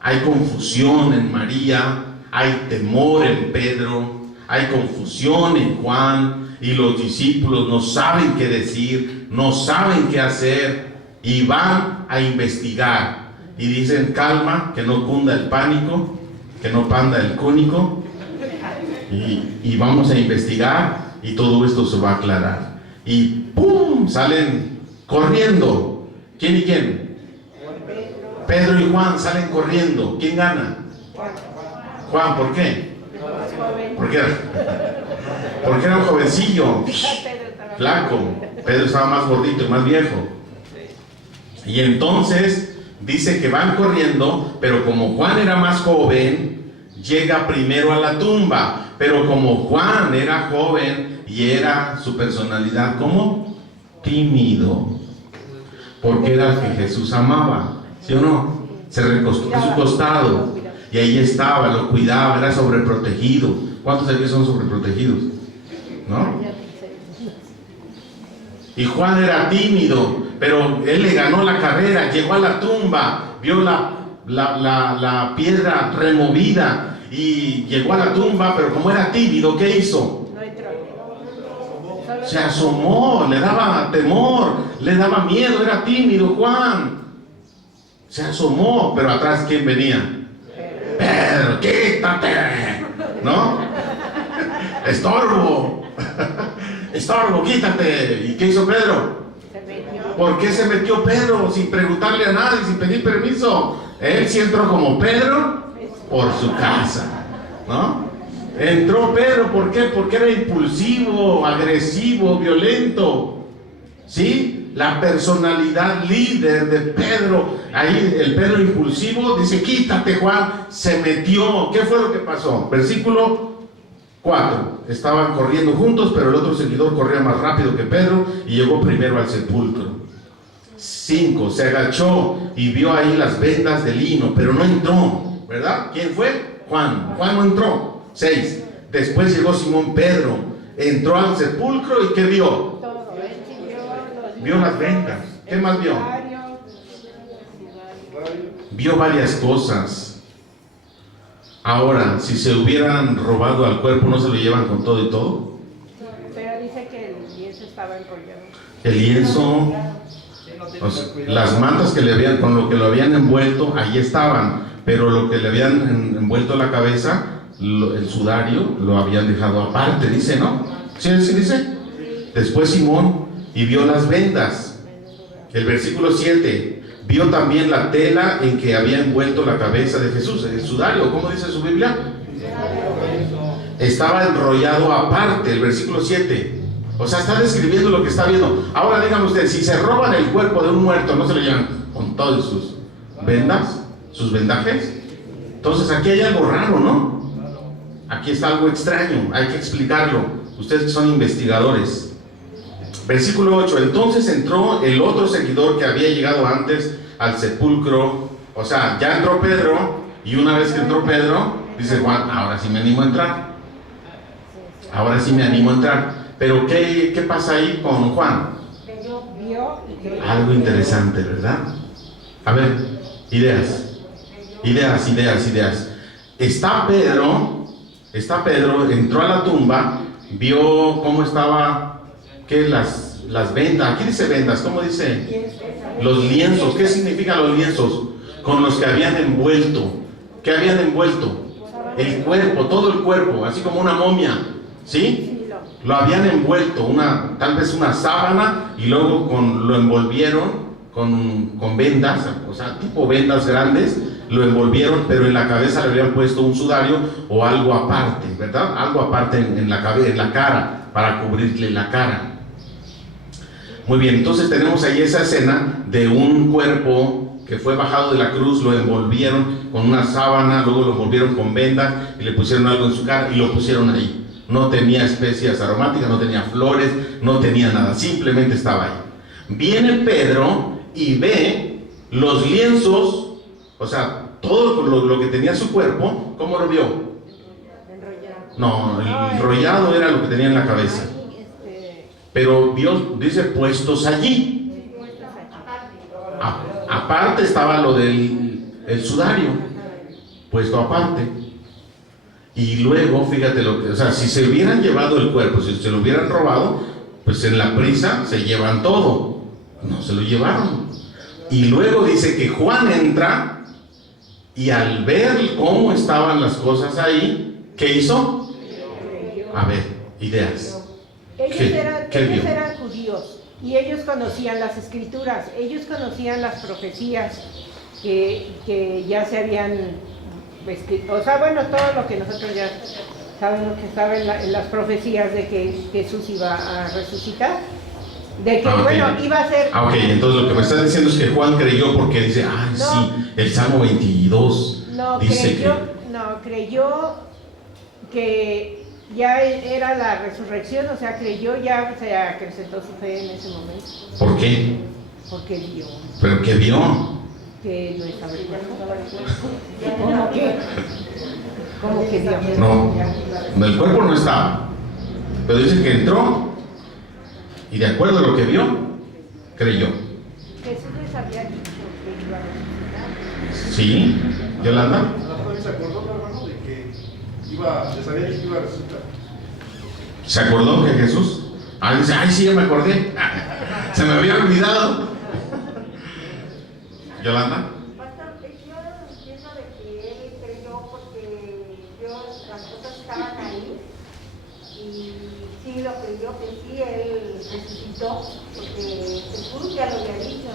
Hay confusión en María, hay temor en Pedro, hay confusión en Juan, y los discípulos no saben qué decir, no saben qué hacer. y van a investigar. Y dicen, calma, que no cunda el pánico, que no panda el cúnico, y vamos a investigar y todo esto se va a aclarar. Y ¡pum! Salen corriendo. ¿Quién y quién? Pedro y Juan salen corriendo. ¿Quién gana? Juan, ¿por qué? Porque era un jovencillo, flaco. Pedro estaba más gordito y más viejo. Y entonces dice que van corriendo, pero como Juan era más joven, llega primero a la tumba. Pero como Juan era joven y era su personalidad como tímido, porque era el que Jesús amaba, ¿sí o no? Se recostó en su costado y ahí estaba, lo cuidaba, era sobreprotegido. ¿Cuántos de aquí son sobreprotegidos? ¿No? Y Juan era tímido, pero él le ganó la carrera, llegó a la tumba, vio la piedra removida y llegó a la tumba, pero como era tímido, ¿qué hizo? Se asomó, le daba temor, le daba miedo, era tímido Juan. Se asomó, pero atrás ¿quién venía? Pedro, quítate, ¿no? Estorbo, estorbo, quítate. ¿Y qué hizo Pedro? ¿Por qué se metió Pedro sin preguntarle a nadie, sin pedir permiso? Él sí entró como Pedro por su casa, ¿no? Entró Pedro, ¿por qué? Porque era impulsivo, agresivo, violento, ¿sí? La personalidad líder de Pedro, ahí el Pedro impulsivo, dice, quítate Juan, se metió. ¿Qué fue lo que pasó? Versículo 4, estaban corriendo juntos, pero el otro seguidor corría más rápido que Pedro y llegó primero al sepulcro. 5, se agachó y vio ahí las vendas de lino, pero no entró, ¿verdad? ¿Quién fue? Juan no entró. 6, después llegó Simón Pedro, entró al sepulcro y ¿qué vio? Vio las vendas. ¿Qué más vio? Vio varias cosas. Ahora, si se hubieran robado al cuerpo, ¿no se lo llevan con todo y todo? Pero dice que el lienzo estaba enrollado. El lienzo, o sea, las mantas que le habían, con lo que lo habían envuelto, ahí estaban, pero lo que le habían envuelto la cabeza, el sudario, lo habían dejado aparte, dice, ¿no? ¿Sí dice? Después Simón, y vio las vendas. El versículo 7, vio también la tela en que había envuelto la cabeza de Jesús, el sudario. ¿Cómo dice su Biblia? Estaba enrollado aparte, el versículo 7. O sea, está describiendo lo que está viendo. Ahora díganme ustedes, si se roban el cuerpo de un muerto, ¿no se lo llevan con todas sus vendas, sus vendajes? Entonces aquí hay algo raro, ¿no? Aquí está algo extraño, hay que explicarlo. Ustedes que son investigadores. Versículo 8, entonces entró el otro seguidor que había llegado antes al sepulcro. O sea, ya entró Pedro, y una vez que entró Pedro, dice Juan, ahora sí me animo a entrar. Ahora sí me animo a entrar. Pero ¿qué pasa ahí con Juan? Algo interesante, ¿verdad? A ver, ideas. Está Pedro, entró a la tumba, vio cómo estaba, que las vendas, aquí dice vendas, ¿cómo dice? Los lienzos. ¿Qué significan los lienzos? Con los que habían envuelto. ¿Qué habían envuelto? El cuerpo, todo el cuerpo, así como una momia, ¿sí? Lo habían envuelto, tal vez una sábana, y luego lo envolvieron con vendas, o sea, tipo vendas grandes, lo envolvieron, pero en la cabeza le habían puesto un sudario o algo aparte, ¿verdad? Algo aparte en la cabeza, en la cara, para cubrirle la cara. Muy bien, entonces tenemos ahí esa escena de un cuerpo que fue bajado de la cruz, lo envolvieron con una sábana, luego lo envolvieron con vendas y le pusieron algo en su cara y lo pusieron ahí. No tenía especias aromáticas, no tenía flores, no tenía nada, simplemente estaba ahí. Viene Pedro y ve los lienzos, o sea, todo lo que tenía su cuerpo. ¿Cómo lo vio? No, el enrollado era lo que tenía en la cabeza. Pero vio, dice, puestos allí. Aparte estaba lo del sudario, puesto aparte. Y luego, fíjate o sea, si se hubieran llevado el cuerpo, si se lo hubieran robado, pues en la prisa se llevan todo. No se lo llevaron. Y luego dice que Juan entra y al ver cómo estaban las cosas ahí, ¿qué hizo? A ver, ideas. Ellos ¿Qué vio? eran judíos y ellos conocían las escrituras, ellos conocían las profecías que ya se habían escrito, o sea, bueno, todo lo que nosotros ya sabemos que estaba en las profecías de que Jesús iba a resucitar, de que, Ok. iba a ser... Ok, entonces lo que me estás diciendo es que Juan creyó porque dice, ay, No. sí, el Salmo 22 dice creyó que ya era la resurrección, o sea, creyó, ya se acrecentó su fe en ese momento, que, ¿por qué? porque vio ¿Pero qué vio? que no estaba el cuerpo. ¿Cómo que vio? No, el cuerpo no estaba, pero dice que entró y de acuerdo a lo que vio, creyó. Jesús les había dicho que iba a resucitar. ¿Sí? ¿Yolanda? A lo mejor se acordó, hermano, de que les había dicho que iba a resucitar. ¿Se acordó que Jesús? Dice, ay, sí, ya me acordé. Se me había olvidado. ¿Yolanda? Pastor, yo entiendo de que él creyó porque las cosas estaban ahí y sí lo creyó que sí, él resucitó, porque Jesús ya lo había dicho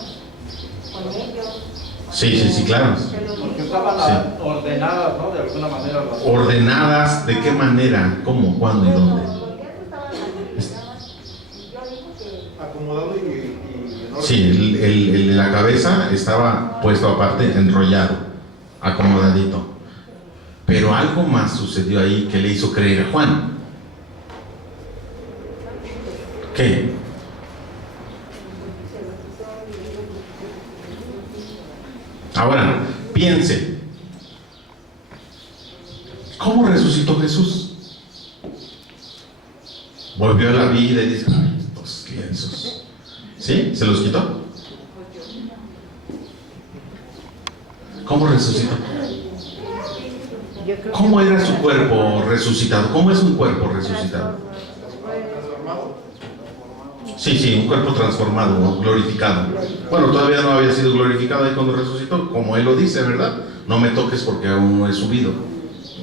con ellos. Sí, claro. Se lo Porque dijo. estaban Sí. ordenadas, ¿no? De alguna manera. ¿Ordenadas? ¿De qué manera? ¿Cómo? ¿Cuándo y dónde? Los lienzos estaban ahí, nada más. Y yo digo que Acomodado y en orden. Sí, el de la cabeza estaba puesto aparte, enrollado, acomodadito. Pero algo más sucedió ahí que le hizo creer a Juan. ¿Qué? Ahora, piense. ¿Cómo resucitó Jesús? Volvió a la vida y dice, ay, estos lienzos. ¿Sí? ¿Se los quitó? ¿Cómo resucitó? Yo creo ¿Cómo era su cuerpo resucitado? ¿Cómo es un cuerpo resucitado? Transformado. Sí, un cuerpo transformado, glorificado. Bueno, todavía no había sido glorificado ahí cuando resucitó, como él lo dice, ¿verdad? No me toques porque aún no he subido.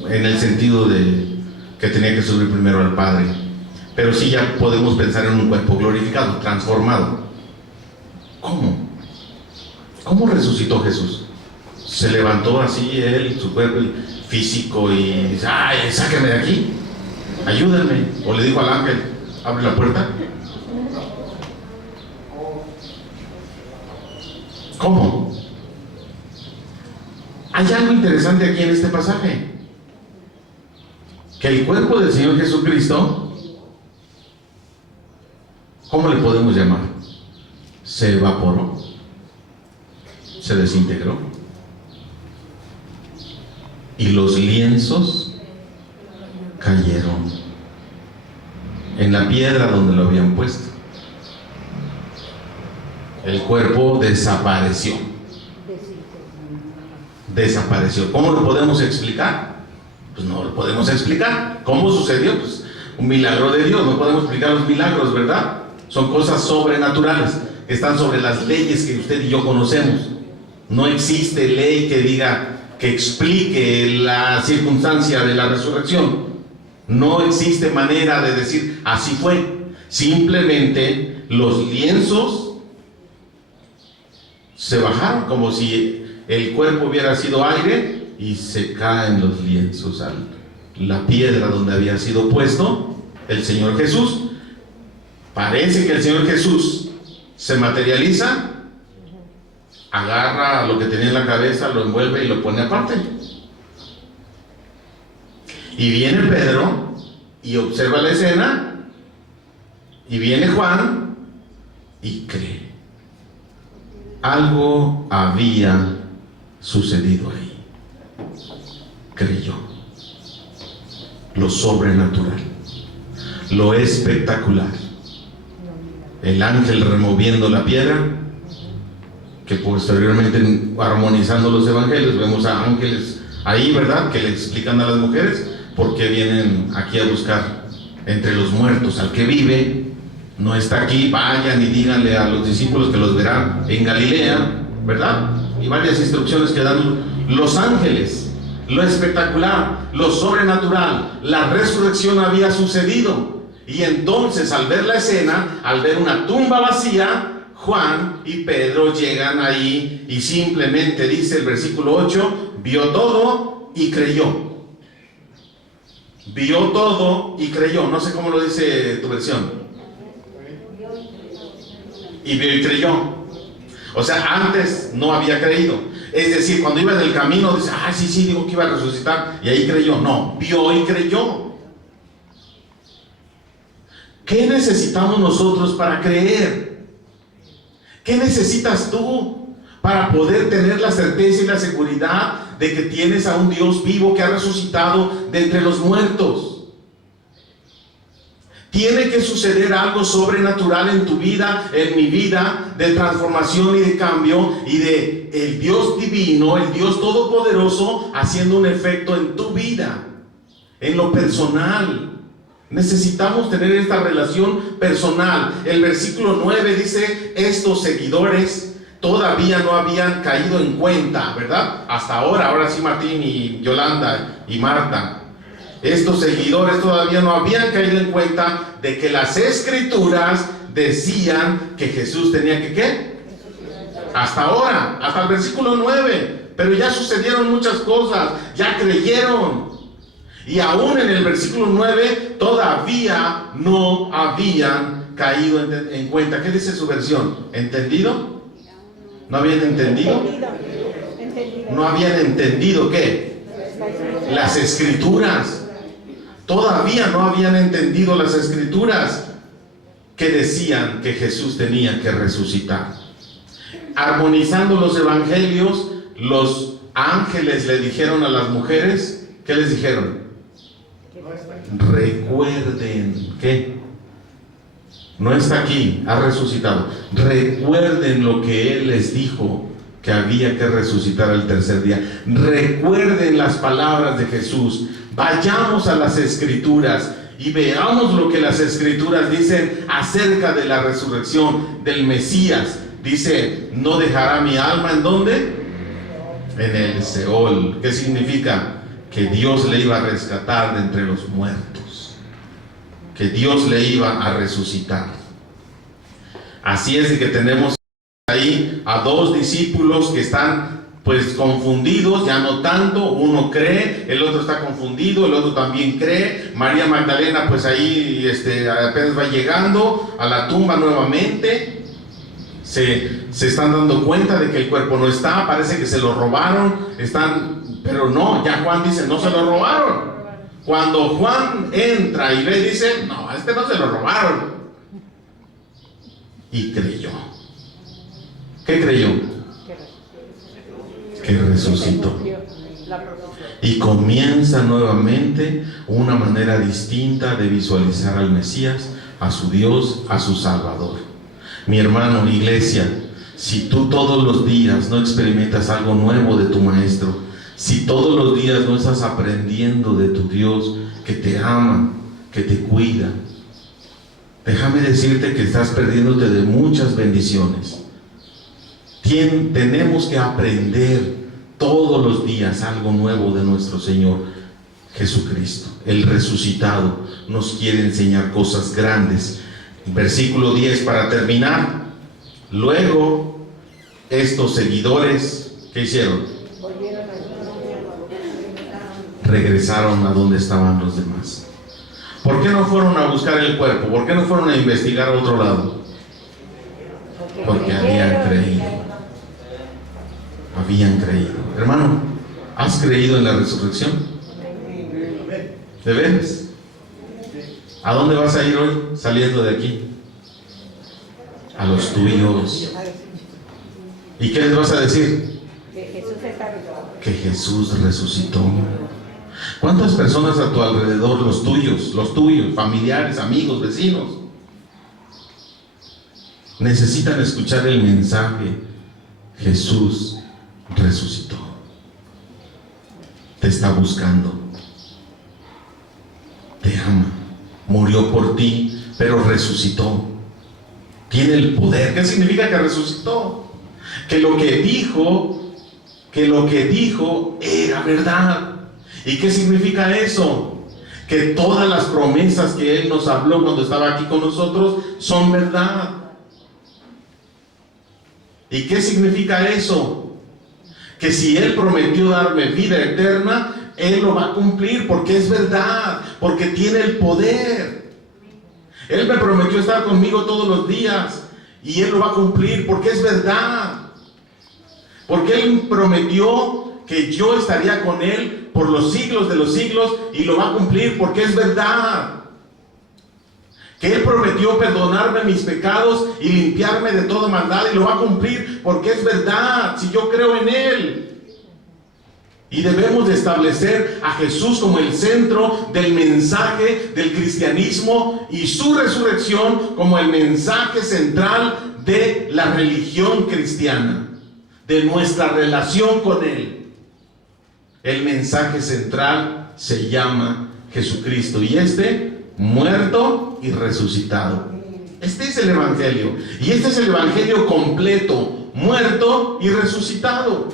En el sentido de que tenía que subir primero al Padre. Pero sí ya podemos pensar en un cuerpo glorificado, transformado. ¿Cómo? ¿Cómo resucitó Jesús? Se levantó así él, su cuerpo físico y dice, ay, sáquenme de aquí, ayúdenme. O le dijo al ángel, abre la puerta. ¿Cómo? Hay algo interesante aquí en este pasaje. Que el cuerpo del Señor Jesucristo, ¿cómo le podemos llamar? Se evaporó, se desintegró. Y los lienzos cayeron en la piedra donde lo habían puesto. El cuerpo desapareció. Desapareció. ¿Cómo lo podemos explicar? Pues no lo podemos explicar. ¿Cómo sucedió? Pues un milagro de Dios. No podemos explicar los milagros, ¿verdad? Son cosas sobrenaturales que están sobre las leyes que usted y yo conocemos. No existe ley que diga, que explique la circunstancia de la resurrección. No existe manera de decir así fue. Simplemente los lienzos se bajaron como si el cuerpo hubiera sido aire y se caen los lienzos a la piedra donde había sido puesto el Señor Jesús. Parece que el Señor Jesús se materializa, agarra lo que tenía en la cabeza, lo envuelve y lo pone aparte. Y viene Pedro y observa la escena, y viene Juan y cree. Algo había sucedido ahí. Creyó. Lo sobrenatural, lo espectacular. El ángel removiendo la piedra, que posteriormente, armonizando los evangelios, vemos a ángeles ahí, ¿verdad?, que le explican a las mujeres por qué vienen aquí a buscar entre los muertos al que vive. No está aquí, vayan y díganle a los discípulos que los verán en Galilea. ¿verdad? Y varias instrucciones que dan los ángeles, lo espectacular, lo sobrenatural. La resurrección había sucedido. Y entonces, al ver la escena, al ver una tumba vacía, Juan y Pedro llegan ahí y simplemente dice el versículo 8, vio todo y creyó. Vio todo y creyó. No sé cómo lo dice tu versión. Y vio y creyó. O sea, antes no había creído. Es decir, cuando iba en el camino, dice, sí, digo que iba a resucitar. Y ahí creyó. No, vio y creyó. ¿Qué necesitamos nosotros para creer? ¿Qué necesitas tú para poder tener la certeza y la seguridad de que tienes a un Dios vivo que ha resucitado de entre los muertos? Tiene que suceder algo sobrenatural en tu vida, en mi vida, de transformación y de cambio, y de el Dios divino, el Dios todopoderoso, haciendo un efecto en tu vida, en lo personal. Necesitamos tener esta relación personal. El versículo 9 dice, estos seguidores todavía no habían caído en cuenta, ¿verdad? Hasta ahora sí Martín y Yolanda y Marta. Estos seguidores todavía no habían caído en cuenta de que las escrituras decían que Jesús tenía que ¿qué? Hasta ahora, hasta el versículo 9. Pero ya sucedieron muchas cosas, ya creyeron. Y aún en el versículo 9 todavía no habían caído en cuenta. ¿Qué dice su versión? ¿Entendido? ¿No habían entendido? ¿No habían entendido qué? Las escrituras. Todavía no habían entendido las escrituras que decían que Jesús tenía que resucitar. Armonizando los evangelios, los ángeles le dijeron a las mujeres, ¿qué les dijeron? Recuerden, ¿qué? No está aquí, ha resucitado. Recuerden lo que Él les dijo, que había que resucitar al tercer día. Recuerden las palabras de Jesús. Vayamos a las escrituras y veamos lo que las escrituras dicen acerca de la resurrección del Mesías. Dice, no dejará mi alma, ¿en dónde? En el Seol. ¿Qué significa? Que Dios le iba a rescatar de entre los muertos, que Dios le iba a resucitar. Así es de que tenemos ahí a dos discípulos que están pues confundidos, ya no tanto. Uno cree, el otro está confundido, el otro también cree. María Magdalena pues ahí apenas va llegando a la tumba nuevamente. Se están dando cuenta de que el cuerpo no está, parece que se lo robaron, pero no, ya Juan dice, no se lo robaron. Cuando Juan entra y ve, dice, no, a este no se lo robaron. Y creyó. ¿Qué creyó? Que resucitó. Y comienza nuevamente una manera distinta de visualizar al Mesías, a su Dios, a su Salvador. Mi hermano, iglesia, si tú todos los días no experimentas algo nuevo de tu Maestro, si todos los días no estás aprendiendo de tu Dios que te ama, que te cuida, déjame decirte que estás perdiéndote de muchas bendiciones. Tenemos que aprender todos los días algo nuevo de nuestro Señor Jesucristo. El resucitado nos quiere enseñar cosas grandes. Versículo 10 para terminar. Luego estos seguidores, ¿qué hicieron? Regresaron a donde estaban los demás. ¿Por qué no fueron a buscar el cuerpo? ¿Por qué no fueron a investigar a otro lado? Porque habían creído. Habían creído. Hermano, ¿has creído en la resurrección? ¿De veras? ¿A dónde vas a ir hoy saliendo de aquí? A los tuyos. ¿Y qué les vas a decir? Que Jesús resucitó. ¿Cuántas personas a tu alrededor, los tuyos, familiares, amigos, vecinos, necesitan escuchar el mensaje? Jesús resucitó. Te está buscando. Te ama. Murió por ti, pero resucitó. Tiene el poder. ¿Qué significa que resucitó? que lo que dijo era verdad. ¿Y qué significa eso? Que todas las promesas que Él nos habló cuando estaba aquí con nosotros son verdad. ¿Y qué significa eso? Que si Él prometió darme vida eterna, Él lo va a cumplir, porque es verdad, porque tiene el poder. Él me prometió estar conmigo todos los días, y Él lo va a cumplir, porque es verdad. Porque Él prometió que yo estaría con Él por los siglos de los siglos, y lo va a cumplir, porque es verdad. Que Él prometió perdonarme mis pecados y limpiarme de toda maldad, y lo va a cumplir, porque es verdad, si yo creo en Él. Y debemos de establecer a Jesús como el centro del mensaje del cristianismo, y su resurrección como el mensaje central de la religión cristiana, de nuestra relación con Él. El mensaje central se llama Jesucristo, y muerto y resucitado. Este es el Evangelio, y este es el Evangelio completo: muerto y resucitado.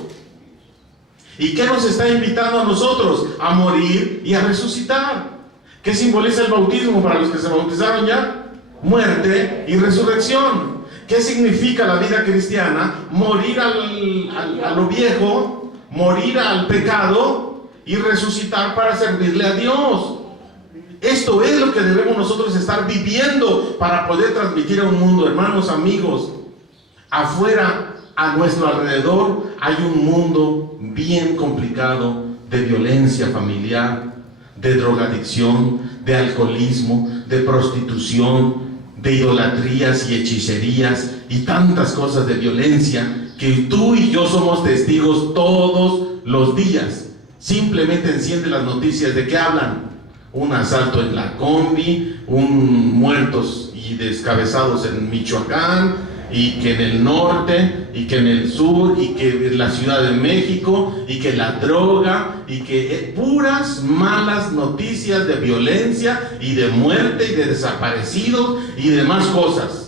¿Y qué nos está invitando a nosotros? A morir y a resucitar. ¿Qué simboliza el bautismo para los que se bautizaron ya? Muerte y resurrección. ¿Qué significa la vida cristiana? Morir a lo viejo, morir al pecado y resucitar para servirle a Dios. Esto es lo que debemos nosotros estar viviendo para poder transmitir a un mundo, hermanos, amigos. Afuera, a nuestro alrededor, hay un mundo bien complicado de violencia familiar, de drogadicción, de alcoholismo, de prostitución, de idolatrías y hechicerías y tantas cosas de violencia que tú y yo somos testigos todos los días. Simplemente enciende las noticias. ¿De qué hablan? Un asalto en la combi, muertos y descabezados en Michoacán, y que en el norte, y que en el sur, y que en la Ciudad de México, y que la droga, y que puras malas noticias de violencia y de muerte y de desaparecidos y demás cosas.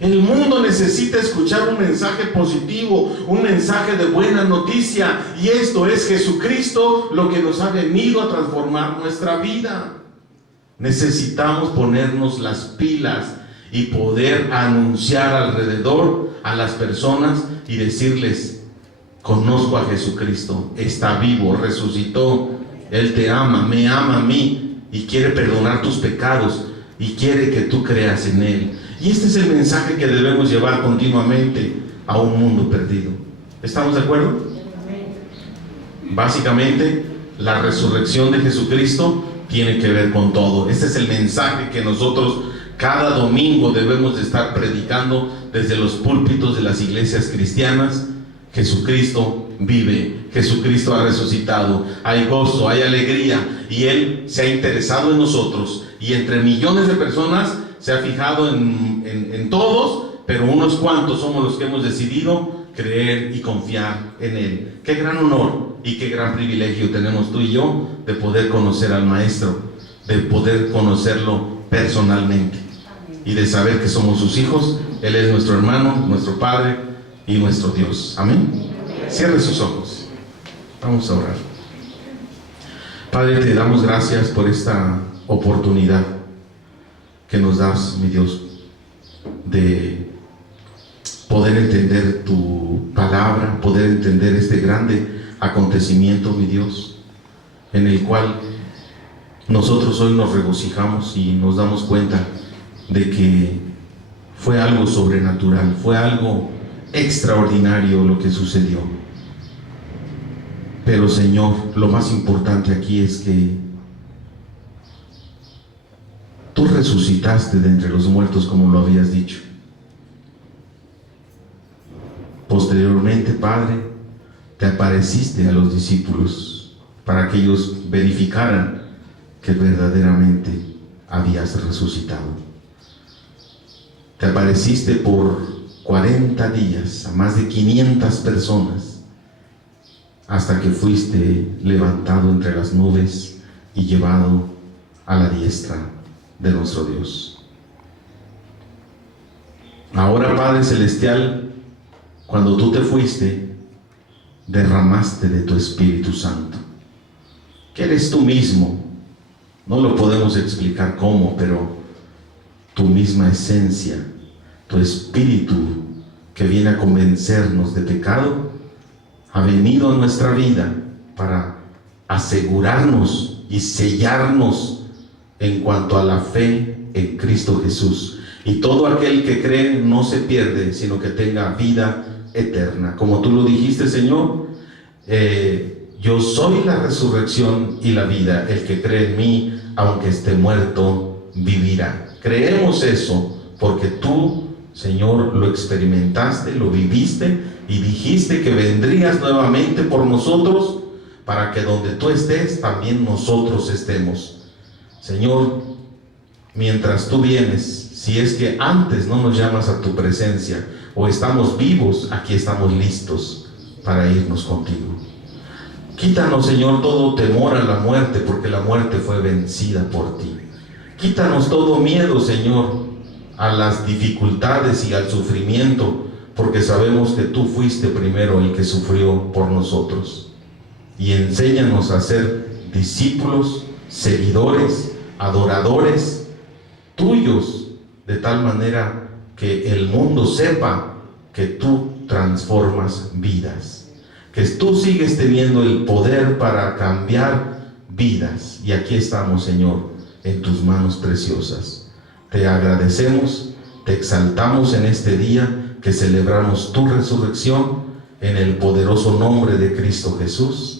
El mundo necesita escuchar un mensaje positivo, un mensaje de buena noticia, y esto es Jesucristo, lo que nos ha venido a transformar nuestra vida. Necesitamos ponernos las pilas y poder anunciar alrededor a las personas y decirles: conozco a Jesucristo, está vivo, resucitó, Él te ama, me ama a mí, y quiere perdonar tus pecados, y quiere que tú creas en Él. Y este es el mensaje que debemos llevar continuamente a un mundo perdido. ¿Estamos de acuerdo? Básicamente, la resurrección de Jesucristo tiene que ver con todo. Este es el mensaje que nosotros cada domingo debemos de estar predicando desde los púlpitos de las iglesias cristianas. Jesucristo vive, Jesucristo ha resucitado, hay gozo, hay alegría, y Él se ha interesado en nosotros, y entre millones de personas se ha fijado en todos, pero unos cuantos somos los que hemos decidido creer y confiar en Él. Qué gran honor y qué gran privilegio tenemos tú y yo de poder conocer al Maestro, de poder conocerlo personalmente y de saber que somos sus hijos. Él es nuestro hermano, nuestro Padre y nuestro Dios. Amén. Cierre sus ojos. Vamos a orar. Padre, te damos gracias por esta oportunidad que nos das, mi Dios, de poder entender tu palabra, poder entender este grande acontecimiento, mi Dios, en el cual nosotros hoy nos regocijamos y nos damos cuenta de que fue algo sobrenatural, fue algo extraordinario lo que sucedió. Pero, Señor, lo más importante aquí es que tú resucitaste de entre los muertos, como lo habías dicho. Posteriormente, Padre, te apareciste a los discípulos para que ellos verificaran que verdaderamente habías resucitado. Te apareciste por 40 días a más de 500 personas, hasta que fuiste levantado entre las nubes y llevado a la diestra de nuestro Dios. Ahora, Padre Celestial, cuando tú te fuiste, derramaste de tu Espíritu Santo, que eres tú mismo. No lo podemos explicar cómo, pero tu misma esencia, tu Espíritu que viene a convencernos de pecado, ha venido a nuestra vida para asegurarnos y sellarnos en cuanto a la fe en Cristo Jesús. Y todo aquel que cree no se pierde, sino que tenga vida eterna. Como tú lo dijiste, Señor, yo soy la resurrección y la vida. El que cree en mí, aunque esté muerto, vivirá. Creemos eso porque tú, Señor, lo experimentaste, lo viviste y dijiste que vendrías nuevamente por nosotros para que donde tú estés, también nosotros estemos. Señor, mientras tú vienes, si es que antes no nos llamas a tu presencia o estamos vivos, aquí estamos listos para irnos contigo. Quítanos, Señor, todo temor a la muerte, porque la muerte fue vencida por ti. Quítanos todo miedo, Señor, a las dificultades y al sufrimiento, porque sabemos que tú fuiste primero el que sufrió por nosotros. Y enséñanos a ser discípulos, seguidores, adoradores tuyos, de tal manera que el mundo sepa que tú transformas vidas, que tú sigues teniendo el poder para cambiar vidas. Y aquí estamos, Señor, en tus manos preciosas. Te agradecemos, te exaltamos en este día que celebramos tu resurrección, en el poderoso nombre de Cristo Jesús.